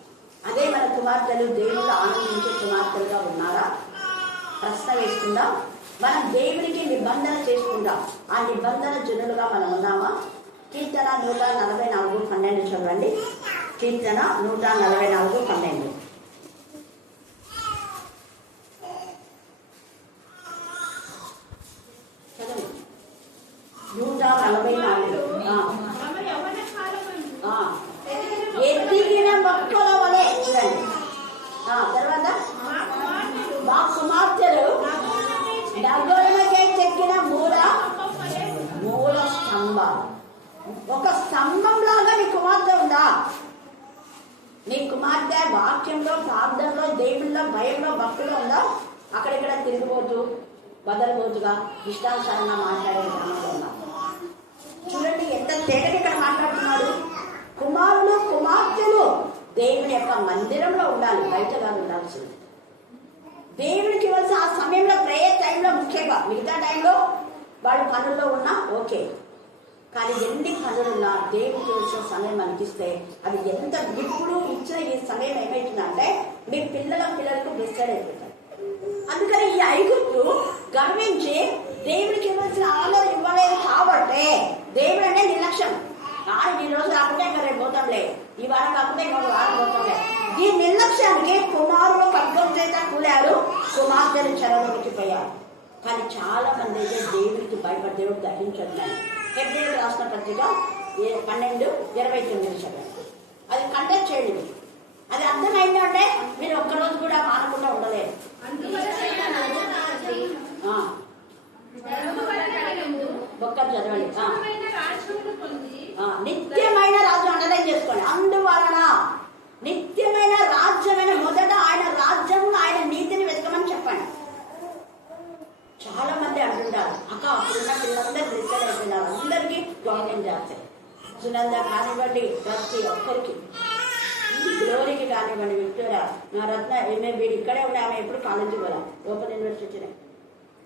అదే మన కుమార్తెలు దేవుళ్ళు ఆనందించే కుమార్తెలుగా ఉన్నారా? ప్రశ్న వేసుకుందాం. మనం దేవునికి నిబంధన చేసుకుంటాం, ఆ నిబంధన జనులుగా మనం ఉన్నామా? కీర్తన 144:12 చదవండి. కీర్తన 144:12. చదవండి. 144. ఎదిగిన మొక్కల వలె చూడండి. తర్వాత మా కుమార్తెలు నగరులకే చెక్కిన మూల స్తంభాలు. ఒక స్తంభం లాగా నీ కుమార్తె ఉందా? నీ కుమార్తె వాక్యంలో, ప్రార్థనలో, దేవుళ్ళలో, భయంలో, భక్తులో ఉందా? అక్కడిక్కడ తిరిగిపోతూ బదలబోతుగా ఇష్టానుసారంగా మాట్లాడే విధానంలో ఉందా? చూడండి ఎంత తేటగా ఇక్కడ మాట్లాడుతున్నాడు. కుమారులు కుమార్తెలు దేవుని యొక్క మందిరంలో ఉండాలి, బయట కాదు ఉండాల్సింది. దేవుడికి ఇవ్వాల్సిన ఆ సమయంలో, ప్రేయర్ టైంలో ముఖ్యంగా, మిగతా టైంలో వాళ్ళు పనుల్లో ఉన్నా ఓకే, కానీ ఎన్ని పనులున్నా దేవుడికి ఇవ్వాల్సిన సమయం మనకిస్తే అది ఎంత ఇప్పుడు ఇచ్చిన ఈ సమయం ఏమైతుందంటే మీ పిల్లలకు డిసైడ్ అయిపోతారు. అందుకని ఈ ఐగుప్తు గర్వించి దేవుడికి ఇవ్వాల్సిన ఆలోచన ఇవ్వలేదు కాబట్టి దేవుడు అంటే నిర్లక్ష్యం. కానీ ఈ రోజు కాకుండా ఇంకా రేపు పోతాంలే, ఈ వారం కాకుండా ఇంకొక వారం పోతాంలే. ఈ నిర్లక్ష్యానికి కుమారులు ఖడ్గం చేత కూలారు, కుమార్తెలు చెరలోకి పోయారు. కానీ చాలా మంది అయితే దేవుడికి భయపడి దేవుడు దర్శించట్లేదు. హెబ్రీయులకు రాసిన పత్రిక 12:29 చదవండి. అది కంటెక్ట్ చేయండి. అది అర్థమైందంటే మీరు ఒక్కరోజు కూడా మానకుండా ఉండలేరు. ఒక్కరు చదవండి. నిత్యమైన రాజ్యం అండర్లైన్ చేసుకోండి. అందువలన నిత్యమైన రాజ్యమైన మొదట ఆయన రాజ్యం, ఆయన నీతిని వెతకమని చెప్పండి. చాలా మంది అంటుంటారు, అక్క అప్పుడున్న పిల్లలందరూ డిసైడ్ అయిపోయినారు, అందరికీ జాయిన్ చేస్తాయి. సునంద కానివ్వండి, ప్రతి ఒక్కరికి, గ్లోరీకి కానివ్వండి, విక్టోరియా, నా రత్న మేము వీడు ఇక్కడే ఉండే, ఆమె ఎప్పుడు కాలేజీ పోరా, ఓపెన్ యూనివర్సిటీనే.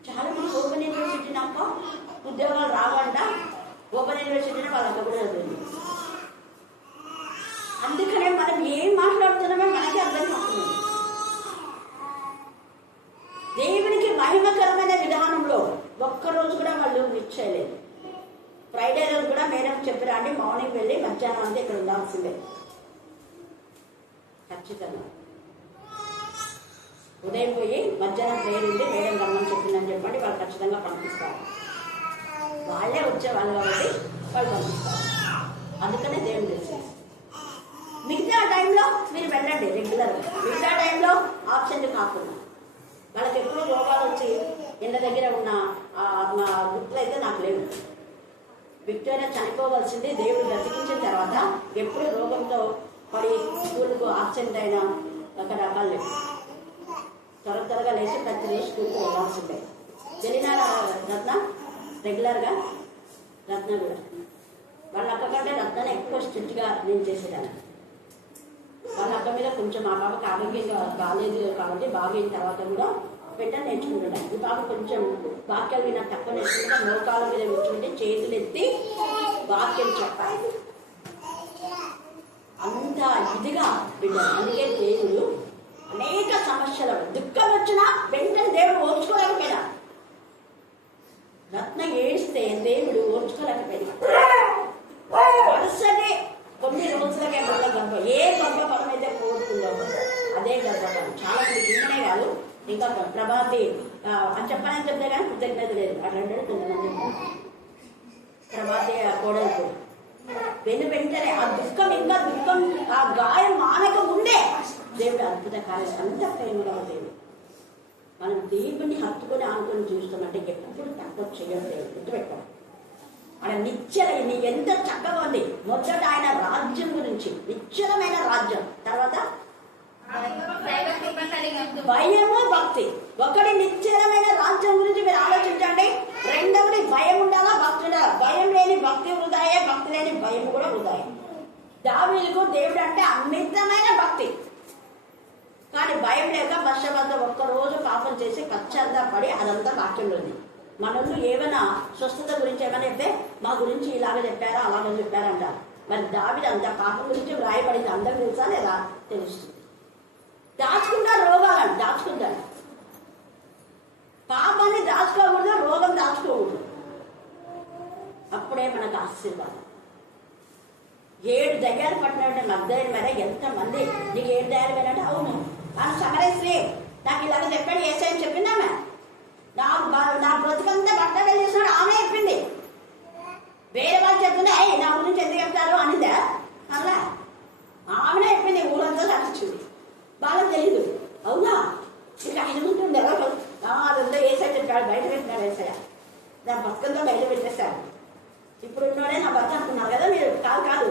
చాలా మంది ఓపెన్ యూనివర్సిటీ నాక ఉద్యోగాలు రావంట, ఓపెన్ యూనివర్సిటీనే వాళ్ళంతా కూడా చదివింది. అందుకనే మనం ఏం మాట్లాడుతున్నామో మనకి అర్థం కాకుండా దేవునికి మహిమకరమైన విధానంలో ఒక్కరోజు కూడా వాళ్ళు మిస్ చేయలేదు. ఫ్రైడే రోజు కూడా మేడం చెప్పిరా అండి, మార్నింగ్ వెళ్ళి మధ్యాహ్నం అంతా ఇక్కడ ఉండాల్సిందే ఖచ్చితంగా. ఉదయం పోయి మధ్యాహ్నం ప్రేయర్ ఉంది, మేడం రమ్మని చెప్పిందని చెప్పండి, వాళ్ళు ఖచ్చితంగా పంపిస్తారు. వాళ్ళే వచ్చేవాళ్ళు కాబట్టి వాళ్ళు పంపిస్తారు. అందుకనే దేవుని తెలిసి మిగతా టైంలో మీరు వెళ్ళండి రెగ్యులర్గా. మిగతా టైంలో ఆప్షన్ కాకుండా వాళ్ళకి ఎప్పుడు రోగాలు వచ్చి ఇళ్ళ దగ్గర ఉన్న మా గుర్తులు అయితే నాకు లేవు. విక్టోరియా చనిపోవలసింది, దేవుడు బ్రతికించిన తర్వాత ఎప్పుడు రోగంతో పడి స్కూల్కు ఆబ్సెంట్ అయినా రకరకాలు లేవు. త్వరగా లేచి ప్రతిరోజు స్కూల్కి వెళ్ళాల్సిందే. తెలియనా రత్న రెగ్యులర్గా రత్న కూడా వాళ్ళ అక్క కంటే రత్ననే ఎక్కువ స్ట్రిక్ట్గా నేను చేసేదాన్ని. వాళ్ళ అక్క మీద కొంచెం ఆ పాపకి ఆరోగ్యంగా కాలేదు కాబట్టి బాగైన తర్వాత కూడా వెంటనే నేర్చుకుంటున్నాను. ఈ పాప కొంచెం వాక్యాలు విన్నా తక్కువ నేర్చుకుంటా మోకాల మీద కూర్చుంటే చేతులు ఎత్తి వాక్యం చెప్పాలి. అంత ఇదిగా బిడ్డలు. అందుకే దేవుడు అనేక సమస్యలు దుఃఖం వచ్చినా వెంటనే దేవుడు ఓర్చుకోలేకపోయినా, రత్న ఏడిస్తే దేవుడు ఓర్చుకోలేకపోయినా వరుసనే కొన్ని రోజులకే మళ్ళీ గర్భం ఏ గర్భఫలం అయితే కోరుకుందో అదే గర్భఫలం. చాలా మంది కాదు ఇంకా ప్రభాతి అని చెప్పాలని చెప్తే కానీ కృతజ్ఞత లేదు. అట్లాంటి కొంతమంది ప్రభాతి కోడలు వెంటనే ఆ దుఃఖం ఇంకా దుఃఖం ఆ గాయం మానక ఉండే దేవుడు అద్భుత కార్యం. అంత ప్రేమగా దేవుడు. మనం దేవుడిని హత్తుకొని ఆనుకొని చూస్తామంటే ఎప్పుడు తక్కువ చేయలేదు. గుర్తుపెట్టాలి. ఆయన నిశ్చల నీ ఎంత చక్కగా ఉంది. మొదట ఆయన రాజ్యం గురించి నిశ్చలమైన రాజ్యం, తర్వాత భయము భక్తి. ఒకటి నిశ్చలమైన రాజ్యం గురించి మీరు ఆలోచించండి. రెండవది భయం ఉండాలా, భక్తి ఉండాలా. భయం లేని భక్తి వృధాయే, భక్తి లేని భయం కూడా వృధాయే. దావీదుకు దేవుడు అంటే అమితమైన భక్తి, కానీ భయం లేక వర్షమంతా ఒక్కరోజు పాపం చేసి పశ్చాత్తాపడి అదంతా వాక్యంలో ఉంది. మనల్ని ఏమైనా స్వస్థత గురించి ఏమైనా చెప్తే మా గురించి ఇలాగ చెప్పారా అలాగ చెప్పారంటారు. మరి దావీదు అంత పాపం గురించి వ్రాయబడింది. అందరికి తెలుసా లేదా? తెలుస్తుంది. దాచుకుంటారు రోగాలను, దాచుకుంటారు. పాపాన్ని దాచుకోకూడదు, రోగం దాచుకోకూడదు. అప్పుడే మనకు ఆశీర్వాదం. 7 దయ్యాలు పట్టినట్టు మగ్ధలేని మీద ఎంతమంది నీకు 7 దయ్యాలు పోయినట్టు? అవును కానీ సమరేశ్వరి నాకు ఇలాగ చెప్పాడు ఏసని చెప్పిందామె. నా బ్రతుకంతా భర్త వెళ్ళేసినాడు ఆమె చెప్పింది. వేరే వాళ్ళు చెప్తుంటే నా గురించి ఎందుకు చెప్తారు అనిందా? అలా ఆమెనే చెప్పింది. ఊరంతా సాధించింది. వాళ్ళకి తెలీదు. అవునా ఇక ఆయన ఉంటుండే అదంతా ఏసై చెప్పాడు. బయట పెట్టినాడు ఏసయ్య. నా భర్తంతా బయట పెట్టేశాడు. ఇప్పుడు ఉన్నోడే నా భర్త అనుకున్నారు కదా మీరు. కాదు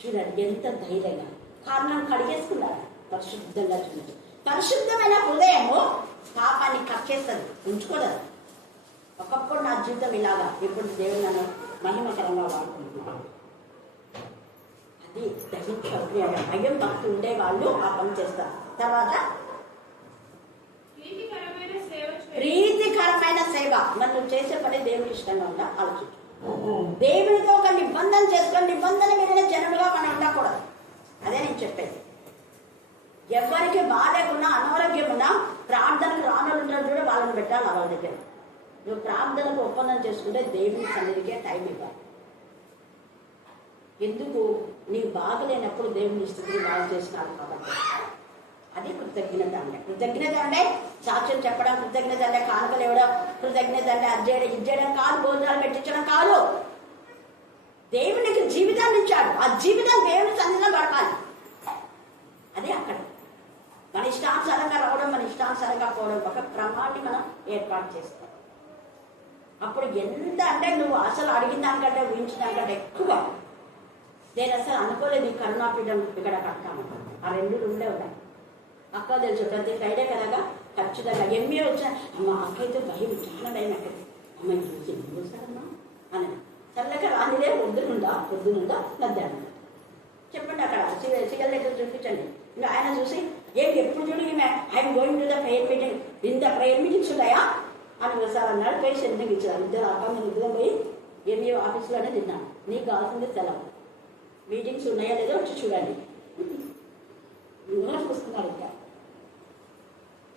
చూడండి ఎంత ధైర్యంగా. కారణం కడిగేసుకున్నారు పరిశుద్ధంగా. చూడండి పరిశుద్ధమైన హృదయము పాపాన్ని కక్కేస్తుంది, ఉంచుకోలేదు. ఒకప్పుడు నా జీవితం ఇలాగా, ఇప్పుడు దేవుడు నన్ను మహిమకరంగా వాడుకుంటున్నాను. అది భయం భక్తి ఉండే వాళ్ళు ఆ పని చేస్తారు. తర్వాత ప్రీతికరమైన సేవ. మరి నువ్వు చేసే పని దేవుడికి ఇష్టంగా ఉందా ఆలోచించు. దేవుడితో ఒక నిబంధన చేసుకొని నిబంధన మీదనే జనులుగా మనం ఉండకూడదు. అదే నేను చెప్పేది. ఎవరికి బాగాలేకున్నా అనారోగ్యం ఉన్నా ప్రార్థనకు రానుంటారు చూడ వాళ్ళని పెట్టాలి వాళ్ళ దగ్గర. నువ్వు ప్రార్థనకు ఒప్పందం చేసుకుంటే దేవుని సన్నిధికే టైం ఇవ్వాలి. ఎందుకు? నీకు బాగలేనప్పుడు దేవుని స్థితిని బాగు చేసినాడు కాబట్టి. అది కృతజ్ఞత అంటే. కృతజ్ఞత అంటే సాక్ష్యం చెప్పడం, కృతజ్ఞత అంటే కానుకలు ఇవ్వడం, కృతజ్ఞత అంటే అది చేయడం ఇది చేయడం కాదు, భోజనాలు పెట్టించడం కాదు. దేవునికి జీవితాన్ని ఇచ్చాడు. ఆ జీవితం దేవుని సన్నిధిలో గడపాలి. అదే అక్కడ మన ఇష్టానుసారంగా రావడం, మన ఇష్టానుసారంగా పోవడం ఒక క్రమాన్ని మనం ఏర్పాటు చేస్తాం. అప్పుడు ఎంత అంటే నువ్వు అసలు అడిగిన దానికంటే ఊహించిన దానికంటే ఎక్కువ. నేను అసలు అనుకోలేదు ఈ కరుణాపీఠం ఇక్కడ కట్టాను. ఆ 2 రూమ్లే ఉన్నాయి. అక్క తెలుసు ప్రతి ఫ్రైడే కదగా ఖచ్చితంగా ఎంఏ వచ్చా. అమ్మ అక్కయితే భయం, చాలా భయం. అక్కడ అమ్మాయి చూసి చూస్తారమ్మా అని చల్లక రానిదే పొద్దునుందా మధ్యాహ్నం చెప్పండి. అక్కడ సిగల్ దగ్గర చూపించండి. ఇంకా ఆయన చూసి ఏంటి ఎప్పుడు చూడు ఈమె I'm going to the prayer meeting, ఇంత ప్రేయర్ మీటింగ్స్ ఉన్నాయా అని ఒకసారి అన్నాడు. పేసి ఎందుకు ఇచ్చారు? ఇద్దరు అక్క మీద ఇద్దరం పోయి ఎంఈఓ ఆఫీస్లోనే తిన్నాను. నీకు కావాల్సింది సెలవు. మీటింగ్స్ ఉన్నాయా లేదో వచ్చి చూడండి. చూస్తున్నారు ఇంకా.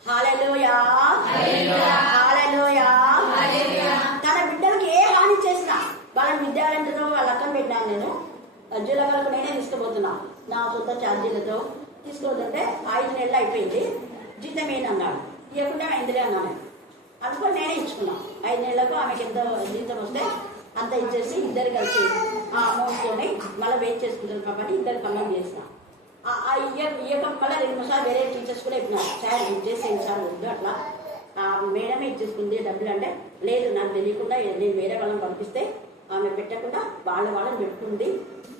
హల్లెలూయా హల్లెలూయా. తన బిడ్డలకు ఏ హాని చేసినా వాళ్ళని విద్యాలయంతో వాళ్ళ అక్కన పెట్టాను. నేను అజ్జులకు నేనే తీసుకుపోతున్నా నా సొంత ఛార్జీలతో. తీసుకుపోతుంటే 5 నెలలు అయిపోయింది. జీతం ఏనన్నాడు. ఇవ్వకుండా 5 అన్నాను. అనుకోని నేనే ఇచ్చుకున్నాను. 5 నెలలకు ఆమెకి ఎంత జీతం వస్తే అంత ఇచ్చేసి ఇద్దరు కలిసి ఆ అమౌంట్తోనే మళ్ళీ వెయిట్ చేసుకుంటారు కాబట్టి ఇద్దరు పనులు చేసిన. ఇయ్యక మళ్ళీ 2 సార్లు వేరే టీచర్స్ కూడా చెప్పినారు, సార్ ఇచ్చేసి సార్ వద్దు అట్లా మేడమే ఇచ్చేసుకుంది డబ్బులు. అంటే లేదు నాకు తెలియకుండా నేను వేరే వాళ్ళని పంపిస్తే ఆమె పెట్టకుండా వాళ్ళని పెట్టుకుంది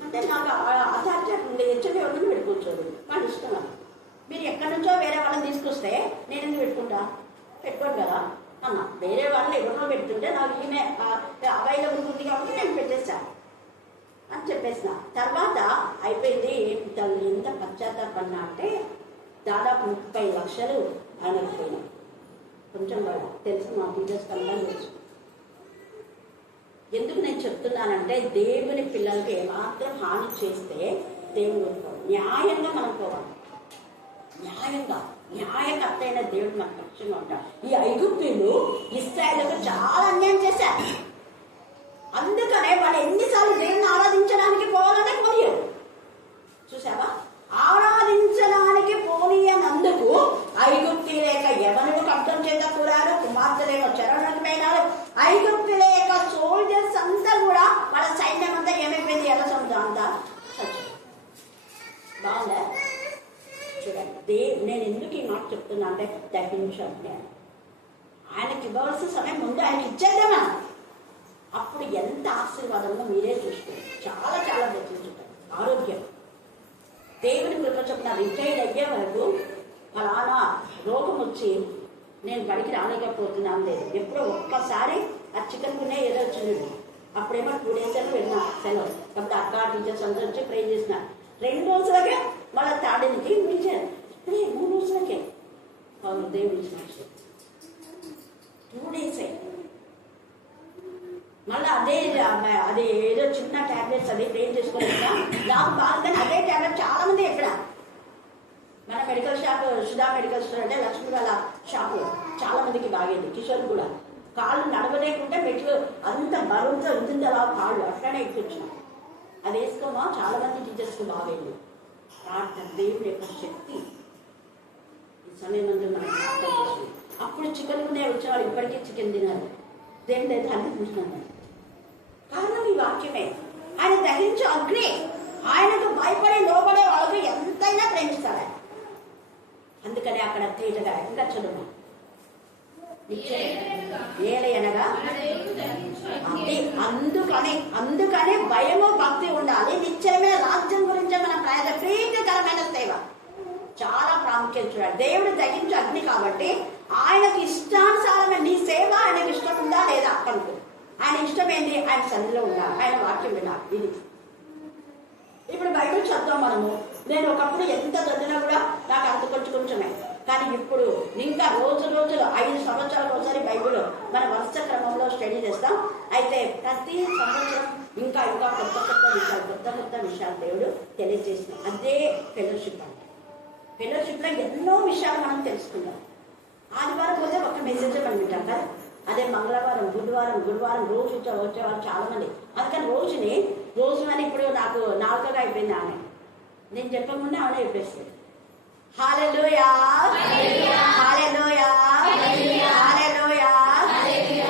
అంటే నాకు అథారిటీ ఉంది. హెచ్ఓడి వాళ్ళని పెట్టుకోవచ్చు, వాళ్ళు ఇష్టం. మీరు ఎక్కడి నుంచో వేరే వాళ్ళని తీసుకొస్తే నేను ఎందుకు పెట్టుకోండి కదా అన్న. వేరే వాళ్ళు ఎవరినో పెడుతుంటే నాకు ఈమె అవైలబుల్ ఉంది కాబట్టి నేను పెట్టేశాను అని చెప్పేసిన. తర్వాత అయిపోయింది. తల్లి ఎంత పశ్చాత్తాపన్నా అంటే దాదాపు 30 లక్షలు ఆయనకు పోయినాయి. కొంచెం తెలుసు, మా టీచర్స్ కన్నా తెలుసు. ఎందుకు నేను చెప్తున్నానంటే దేవుని పిల్లలకి ఏమాత్రం హాని చేస్తే దేవుడు న్యాయంగా మనం పోవాలి. న్యాయకర్త అయిన దేవుడు మనకు పక్షంగా ఉంటాడు. ఈ ఐగుప్తీయులు ఇశ్రాయేలుకు చాలా అన్యాయం చేశారు. అందుకనే వాళ్ళు ఎన్నిసార్లు దేవుని ఆరాధించడానికి పోవాలనే పోనీయరు. చూసావా, ఆరాధించడానికి పోనీయనందుకు ఐగుప్తీ లేక యవనుడు కబ్జం చేత కూడారు, కుమార్తె లేక చెరవడానికి పోయినారు. ఐగుప్తీ లేక సోల్జర్స్ అంతా కూడా వాళ్ళ సైన్యం అంతా ఏమైపోయింది, ఎర్ర సముద్రం అంతా చచ్చింది. బాగుందా? చూడండి, నేను ఎందుకు ఈ మాట చెప్తున్నా అంటే దహించండి. ఆయనకి ఇవ్వవలసిన సమయం ముందు ఆయనకి ఇచ్చేద్దామా, అప్పుడు ఎంత ఆశీర్వాదంలో మీరే చూసుకోండి. చాలా చాలా దర్శించుంటారు. ఆరోగ్యం దేవుని కృప చొప్పున రిటైర్ అయ్యే వరకు అలానా రోగం వచ్చి నేను బడికి రాలేకపోతున్నాను లేదు. ఎప్పుడో ఒక్కసారి ఆ చికెన్ గునే ఏదో వచ్చింది. అప్పుడేమో 2 days అని వెళ్ళినా సెలవు. కాబట్టి అక్క టీచర్స్ అందరూ వచ్చి ప్రే చేసిన. 2 రోజులకే మళ్ళీ తాడినికి టీచర్ 3 రోజులకే దేవుడు ఇచ్చిన 2 days. మళ్ళీ అదే ఏదో చిన్న టాబ్లెట్స్ అది ప్రే చేసుకుని నాకు బాగుందని అదే టాబ్లెట్ చాలా మంది ఎక్కడ మన medical shop Sudha medical store అంటే లక్ష్మీ వాళ్ళ షాపు చాలా మందికి బాగేది. కిషోర్ కూడా కాళ్ళు నడవలేకుంటే మెట్లు అంత బరువుతో ఉంటుంది అలా కాళ్ళు అట్లానే ఎక్కొచ్చినాం. అది వేసుకోమా చాలా మంది టీచర్స్కి బాగేది. ప్రార్థన దేవుడి యొక్క శక్తి ఈ సమయం ముందు మనం ప్రార్థన చేస్తుంది. అప్పుడు చికెన్ కూడా వచ్చేవాళ్ళు ఇప్పటికీ చికెన్ తినారు. దేవుడు దాన్ని చూసినాను. కారణం ఈ వాక్యమే. ఆయన దహించు అగ్ని. ఆయనకు భయపడి లోపడే వాళ్ళకు ఎంతైనా ప్రేమిస్తాడు. అందుకని అక్కడ తేజగా ఇంకా చదువు ఏలయనగా అందుకని భయము భక్తి ఉండాలి. నిశ్చయమైన రాజ్యం గురించి మన ప్రీతికరమైన సేవ చాలా ప్రాముఖ్యత చూడాలి. దేవుడు దహించు అగ్ని కాబట్టి ఆయనకు ఇష్టానుసారమైన నీ సేవ ఆయనకు ఇష్టం ఉందా లేదా కనుక ఆయన ఇష్టం ఏంటి, ఆయన సన్నిధిలో ఉండాలి, ఆయన వాక్యం వినాలి. ఇది ఇప్పుడు బైబిల్ చదువుతాం మనము. నేను ఒకప్పుడు ఎంత చదివినా కూడా నాకు అంత కొంచెమే. కానీ ఇప్పుడు ఇంకా రోజులు 5 సంవత్సరాలకు ఒకసారి బైబిల్ మన వరుస క్రమంలో స్టడీ చేస్తాం. అయితే ప్రతి సంవత్సరం ఇంకా కొత్త విషయాలు దేవుడు తెలియజేస్తున్నాం. అదే ఫెలోషిప్ అంటే. ఫెలోషిప్లో ఎన్నో విషయాలు మనం తెలుసుకుందాం. ఆదివారం పోతే ఒక మెసేజ్ మనం వింటాం కదా, అదే మంగళవారం గురువారం రోజు వచ్చేవాళ్ళు చాలా మంది. అందుకని రోజు అని ఇప్పుడు నాకు 4గా అయిపోయింది. ఆమె నేను చెప్పకుండా ఆమె చెప్పేస్తుంది. హల్లెలూయా హల్లెలూయా హల్లెలూయా.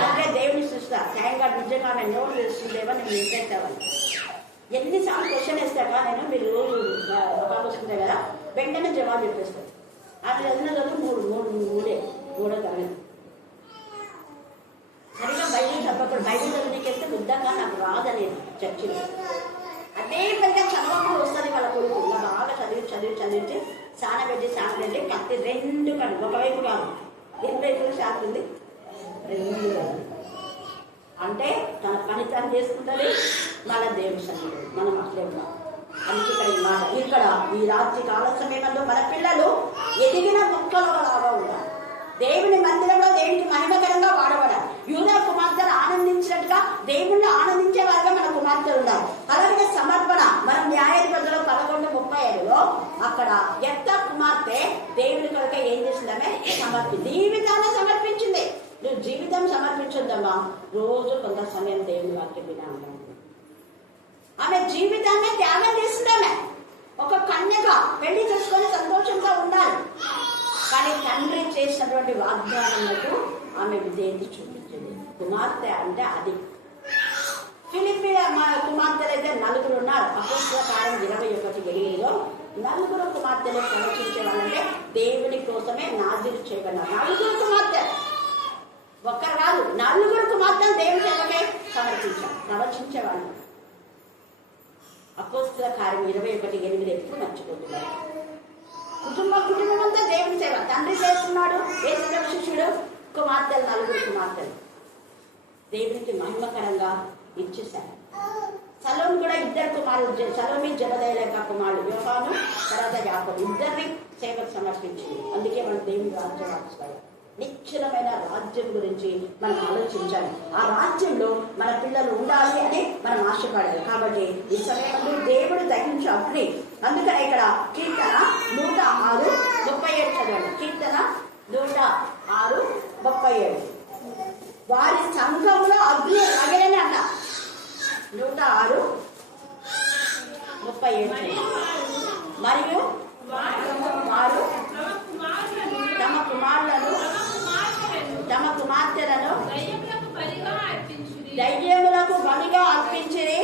అంటే దేవుని చూస్తా థ్యాంక్ నిజంగా నేను నోరు తెలుస్తుందేవా నేను నింపేస్తావని ఎన్నిసార్లు క్వశ్చన్ వేస్తాక నేను మీరు రోజు బాగా వస్తుంటాయి కదా వెంటనే జవాబు చెప్పేస్తాను. అది చదివిన చదువు మూడో తరగతి. సరిగా బైబిల్ చెప్పకూడదు. బైబిల్ చదివికేస్తే బుద్ధంగా నాకు రాదనేది చర్చిలో. అదే పైగా చదవకుండా వస్తుంది వాళ్ళ కొడుకు. ఇలా బాగా చదివించి సానబెట్టి కత్తి 2 కళ్ళు ఒకవైపు కాదు, 2 వైపులు సాగుతుంది. 2 అంటే తన పని తను చేసుకుంటుంది. మళ్ళా దేవుడి సన్నిధి మనం అట్లే ఉన్నాం. అందుకే ఇక్కడ ఈ రాత్రి కాల సమయంలో మన పిల్లలు ఎదిగిన మొక్కలు లాగా ఉండాలి. దేవుని మందిరంలో దేవునికి మహిమకరంగా వాడబడాలి. యూదా కుమార్తెలు ఆనందించినట్టుగా దేవుణ్ణి ఆనందించే వారిగా మన కుమార్తెలు ఉన్నారు. అలాగే సమర్పణ మనం న్యాయాధిపతులు 11:37లో అక్కడ ఎత్త కుమార్తె దేవుని కొరకే ఏం చేసిందమే జీవితాన్ని సమర్పించింది. నువ్వు జీవితం సమర్పించొద్దమ్మా, రోజు కొంత సమయం దేవుని వాక్యం వినా ఉంటాను. ఆమె జీవితాన్ని త్యాగం చేసిందామె. ఒక కన్యక పెళ్లి చేసుకొని సంతోషంగా ఉండాలి. కానీ తండ్రి చేసినటువంటి వాగ్దానాలకు ఆమె విధేయత చూపించింది. కుమార్తె అంటే అది. ఫిలిప్పీ కుమార్తెలు అయితే 4 ఉన్నారు. అపోస్తల కార్యం 21:8లో 4 కుమార్తెలు ప్రవచించే వాళ్ళంటే దేవుని కోసమే నాజీరు చేయబడినారు. 4 కుమార్తె, ఒక్కరు కాదు, 4 కుమార్తెలు దేవుని సేవకే సమర్పించారు, ప్రవచించేవాళ్ళు. అపోస్తల కార్యం 21:8 ఎప్పుడు మర్చిపోతున్నారు. కుటుంబం అంతా దేవుని సేవ. తండ్రి చేస్తున్నాడు, యేసు శిష్యుడు కుమార్తెలు, 4 కుమార్తెలు దేవునికి మహిమకరంగా ఇచ్చేశారు. సలోమి కూడా 2 కుమారులు, సలోమి జబదయి యొక్క కుమారుడు యోహాను, తర్వాత యాకోబు, 2 సేవకు సమర్పించింది. అందుకే మనం దేవుని రాజ్యం ఆశిస్తాడు. నిశ్చలమైన రాజ్యం గురించి మనం ఆలోచించాలి. ఆ రాజ్యంలో మన పిల్లలు ఉండాలి అని మనం ఆశపడాలి. కాబట్టి ఈ సమయంలో దేవుడు దహించు అగ్ని. అందుకనే ఇక్కడ కీర్తన 106:37 చదవండి. కీర్తన 106:37. వారి సంఘంలో అగ్ని రగిలని అంట. 106:37. మరియు వారు తమ కుమార్తెలను దయ్యములకు బలిగా అర్పించిరి.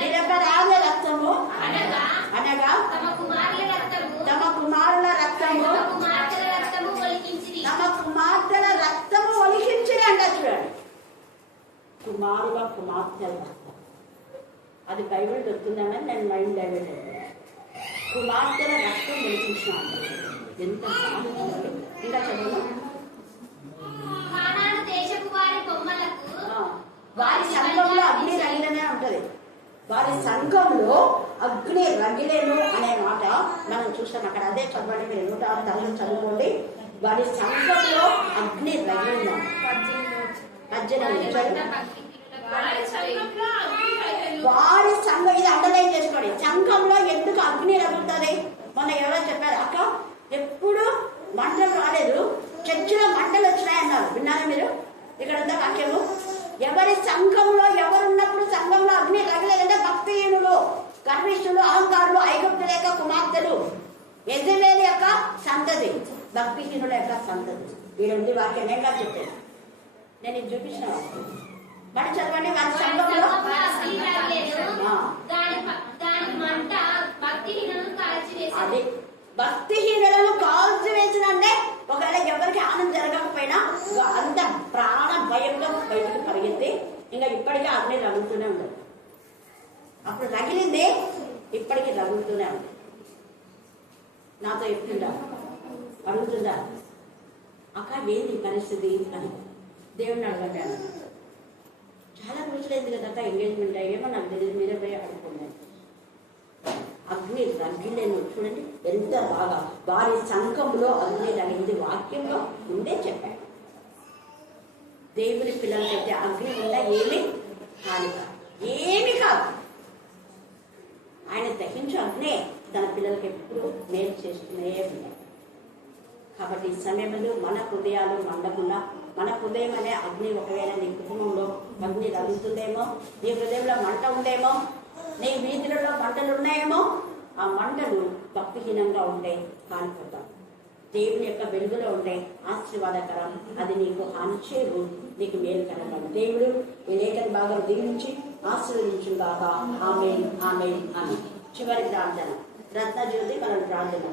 నిరపరాధ రక్తము అనగా తమ కుమారుల రక్తము, తమ కుమార్తెల రక్తము ఒలికించిరి అంట. చూడండి, కుమార్తెల రక్తం. అది బైబిల్ దొరుకుతుందని నేను మైండ్ డైవర్ట్ అయ్యాను. కుమార్తెల రక్తం ఒలికించినాను. ఎంత ఇంకా చదువు. వారి సంఘంలో అగ్ని రగిలనే ఉంటది. వారి సంఘంలో అగ్ని రగిలేను అనే మాట మనం చూస్తాం అక్కడ. అదే చదవండి, మీరు 106 చదువుకోండి. వారి సంఘంలో అగ్ని రగిలిన 18. వారి సంఘం, ఇది అండర్లైన్ చేసుకోండి. సంఘంలో ఎందుకు అగ్ని రగులుతుంది? మొన్న ఎవరో చెప్పారు, అక్క ఎప్పుడు మంటలు రాలేదు, చర్చిలో మంటలు వచ్చినాయన్నారు. విన్నారా మీరు? ఇక్కడ ఉందా వాక్యము? ఎవరి సంఘంలో ఎవరున్నప్పుడు సంఘంలో అగ్ని రగలేదంటే భక్తిహీనులు, గర్విష్ఠులు, అహంకారులు, ఐగుప్తుల యొక్క కుమార్తెలు, యెజబెలు యొక్క సంతతి, భక్తిహీనుల యొక్క సంతతి. వీడుంది వాక్యం నేను కాదు చెప్పాను. నేను ఇది చూపించిన మరి చదవండి. వారి సంఘంలో అది భక్తిహీనులను కాల్చి వేసినంటే ఒకవేళ ఎవరికి ఆనందం జరగకపోయినా అంత ప్రాణ భయంగా బయటకు పరిగెత్తి ఇంకా ఇప్పటికీ అగ్ని రగులుతూనే ఉండదు. అప్పుడు రగిలింది, ఇప్పటికీ రగులుతూనే ఉంది. నాతో చెప్తుందా, అడుగుతుందా, అక్క ఏంది పరిస్థితి అని దేవుడిని అడగటాను. చాలా రోజులైంది కదా ఎంగేజ్మెంట్ అయ్యేమో నాకు తెలియదు, మీరే పోయి అడుగుతున్నాను. అగ్ని రగిలేను. చూడండి ఎంత బాగా వారి సంఘంలో అగ్ని రగిలింది. వాక్యంలో ఉండే చెప్పాడు. దేవుని పిల్లలకైతే అగ్ని ఉందా ఏమి కాదు, ఏమి కాదు. ఆయన దహించు అగ్నే తన పిల్లలకి ఎప్పుడు మేలు చేస్తూనే ఉన్నాయి. కాబట్టి ఈ సమయంలో మన హృదయాలు మండకుండా, మన హృదయం అనే అగ్ని ఒకవేళ నీ కుటుంబంలో అగ్ని రగులుతుందేమో, నీ హృదయంలో మంట ఉందేమో, నీ వీధులలో మంటలు ఉన్నాయేమో, ఆ మంటలు భక్తిహీనంగా ఉంటే కాలిపోతాం. దేవుని యొక్క వెలుగులో ఉంటే ఆశీర్వాదకరం, అది నీకు హాని చేయదు, నీకు మేలుకరం. దేవుడు ఈ లేఖన భాగం దీవించి ఆశీర్వదించుగాక. ఆమేన్, ఆమేన్, ఆమేన్. చివరి ప్రార్థన రత్నజ్యోతి మనం ప్రార్థన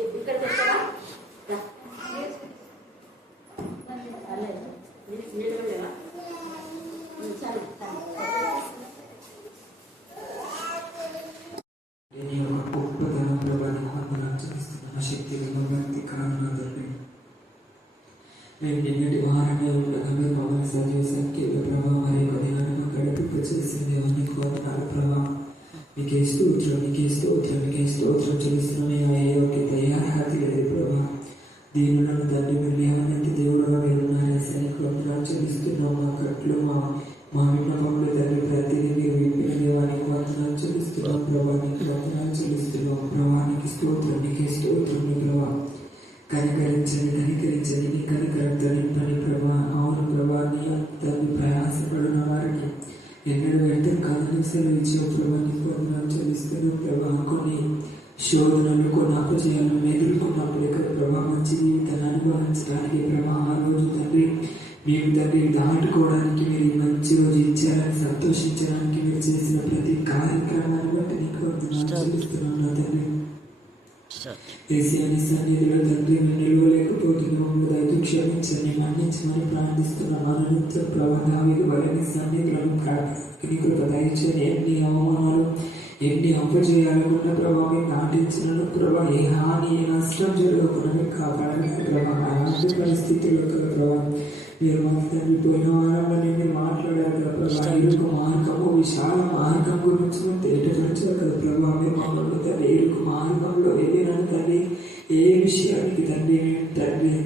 ఇక్కడికి వచ్చారా? నిలవలేవా? సరే గొప్పతనం ప్రభావం శక్తి భక్తి కారణాలు మేము నిన్నటి వారంలో ఉండగా మీరు మమ్మల్ని సజీవ సంఖ్యల ప్రభావం మరి ధ్యానం గడిపి చేసింది నీకు వందనాలు ప్రభావం. మీకే స్తోత్రం, మీకే స్తోత్రం, మీకే స్తోత్రం చెల్లిస్తున్నాం. అయ్యోకి తయారీ లేదు ప్రభావం. దేవులను తండ్రి మీరు లేవనంటే దేవుడుగా మీరు ఉన్నారని సైనికు వందనాలు చెల్లిస్తున్నాం. మా కట్లు మా విన్నపములు తండ్రి ప్రతిదీ మీరు విప్పిన దేవానికి వందనాలు చెల్లిస్తున్నాం ప్రభా. నీకు వందనాలు చెల్లిస్తున్నాం ప్రభా. నీకు స్తోత్రం, నీకే స్తోత్రం ప్రభా. కనికరించండి, కనికరించండి, నీ కనికరంతో నింపని ప్రభా. అవును ప్రభా, నీ తండ్రి ప్రయాసపడిన వారిని ఎన్నడూ వెంటనే కాదని సెలవిచ్చే ప్రభా. నీకు వందనాలు చెల్లిస్తున్నాం ప్రభా. కొన్ని శోధనలు, కొన్ని అపజయాలను ఎదుర్కొన్నప్పుడు ఇక్కడ ప్రభా మంచి జీవితాన్ని అనుభవించడానికి ప్రభా ఆ రోజు తండ్రి మేము తండ్రి దాటుకోవడానికి మీరు మంచి రోజు ఇచ్చారని సంతోషించడానికి మీరు చేసిన ప్రతి కార్యక్రమాన్ని బట్టి నీకు వందనాలు చెల్లిస్తున్నాను తండ్రి. ఏసియాని సన్నిధిలో తండ్రి మేము నిలవలేకపోతున్నాము, దయతో క్షమించండి, మన్నించమని ప్రార్థిస్తున్నాం. అనంతరం ప్రభా దావీదు వలె నీ సన్నిధిలో నీకు దయచేయని ఎన్ని అవమానాలు ఎన్ని అప్పచేయాలనుకున్న ప్రభావ మీరు నాటించిన ప్రభా ఏ హాని ఏ నష్టం జరగకుండా మీరు కాపాడాలి ప్రభా అలాంటి పరిస్థితుల్లో కదా ప్రభావ మీరు మాకు తండ్రి పోయిన వారంలో మీరు మాట్లాడారు కదా ప్రభా ఇరుకు మార్గము విశాల మార్గం గురించి మీరు తెలియపరిచారు కదా ప్రభా మీరు మమ్మల్ని తండ్రి ఇరుకు మార్గంలో వెళ్ళిన తండ్రి ఏ విషయానికి తండ్రి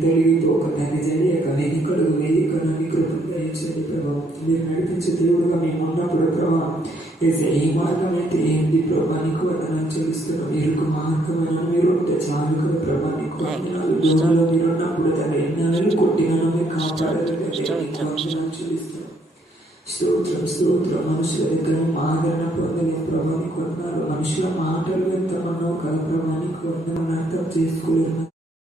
తొలిగిపోకుండా తెలియక వెనుకడుగు వేయకుండా మీ కృపను దయచేయండి ప్రభావ మీరు నడిపించే దేవుడుగా మేము ఉన్నప్పుడు ప్రభావ ఏ మార్గం అయితే ఏంది ప్రభా నీకు వందనాలు చెల్లిస్తున్నాం ఇరుకు మార్గమైన మీరు ఉంటే చాలు కదా ప్రభా నీకు వందనాలు దూరంలో మీరు ఉన్నప్పుడు తన ఎన్నాళ్ళు కొట్టినను మీరు కాపాడాలని వందనాలు చెల్లిస్తున్నాం స్తోత్రం మనుషుల దగ్గర ఆదరణ పొందలేని ప్రభా నీకు వందనాలు మనుషుల మాటలు ఎంత మనో కదా ప్రభా నీకు వందనాలు అర్థం చేసుకోలేదు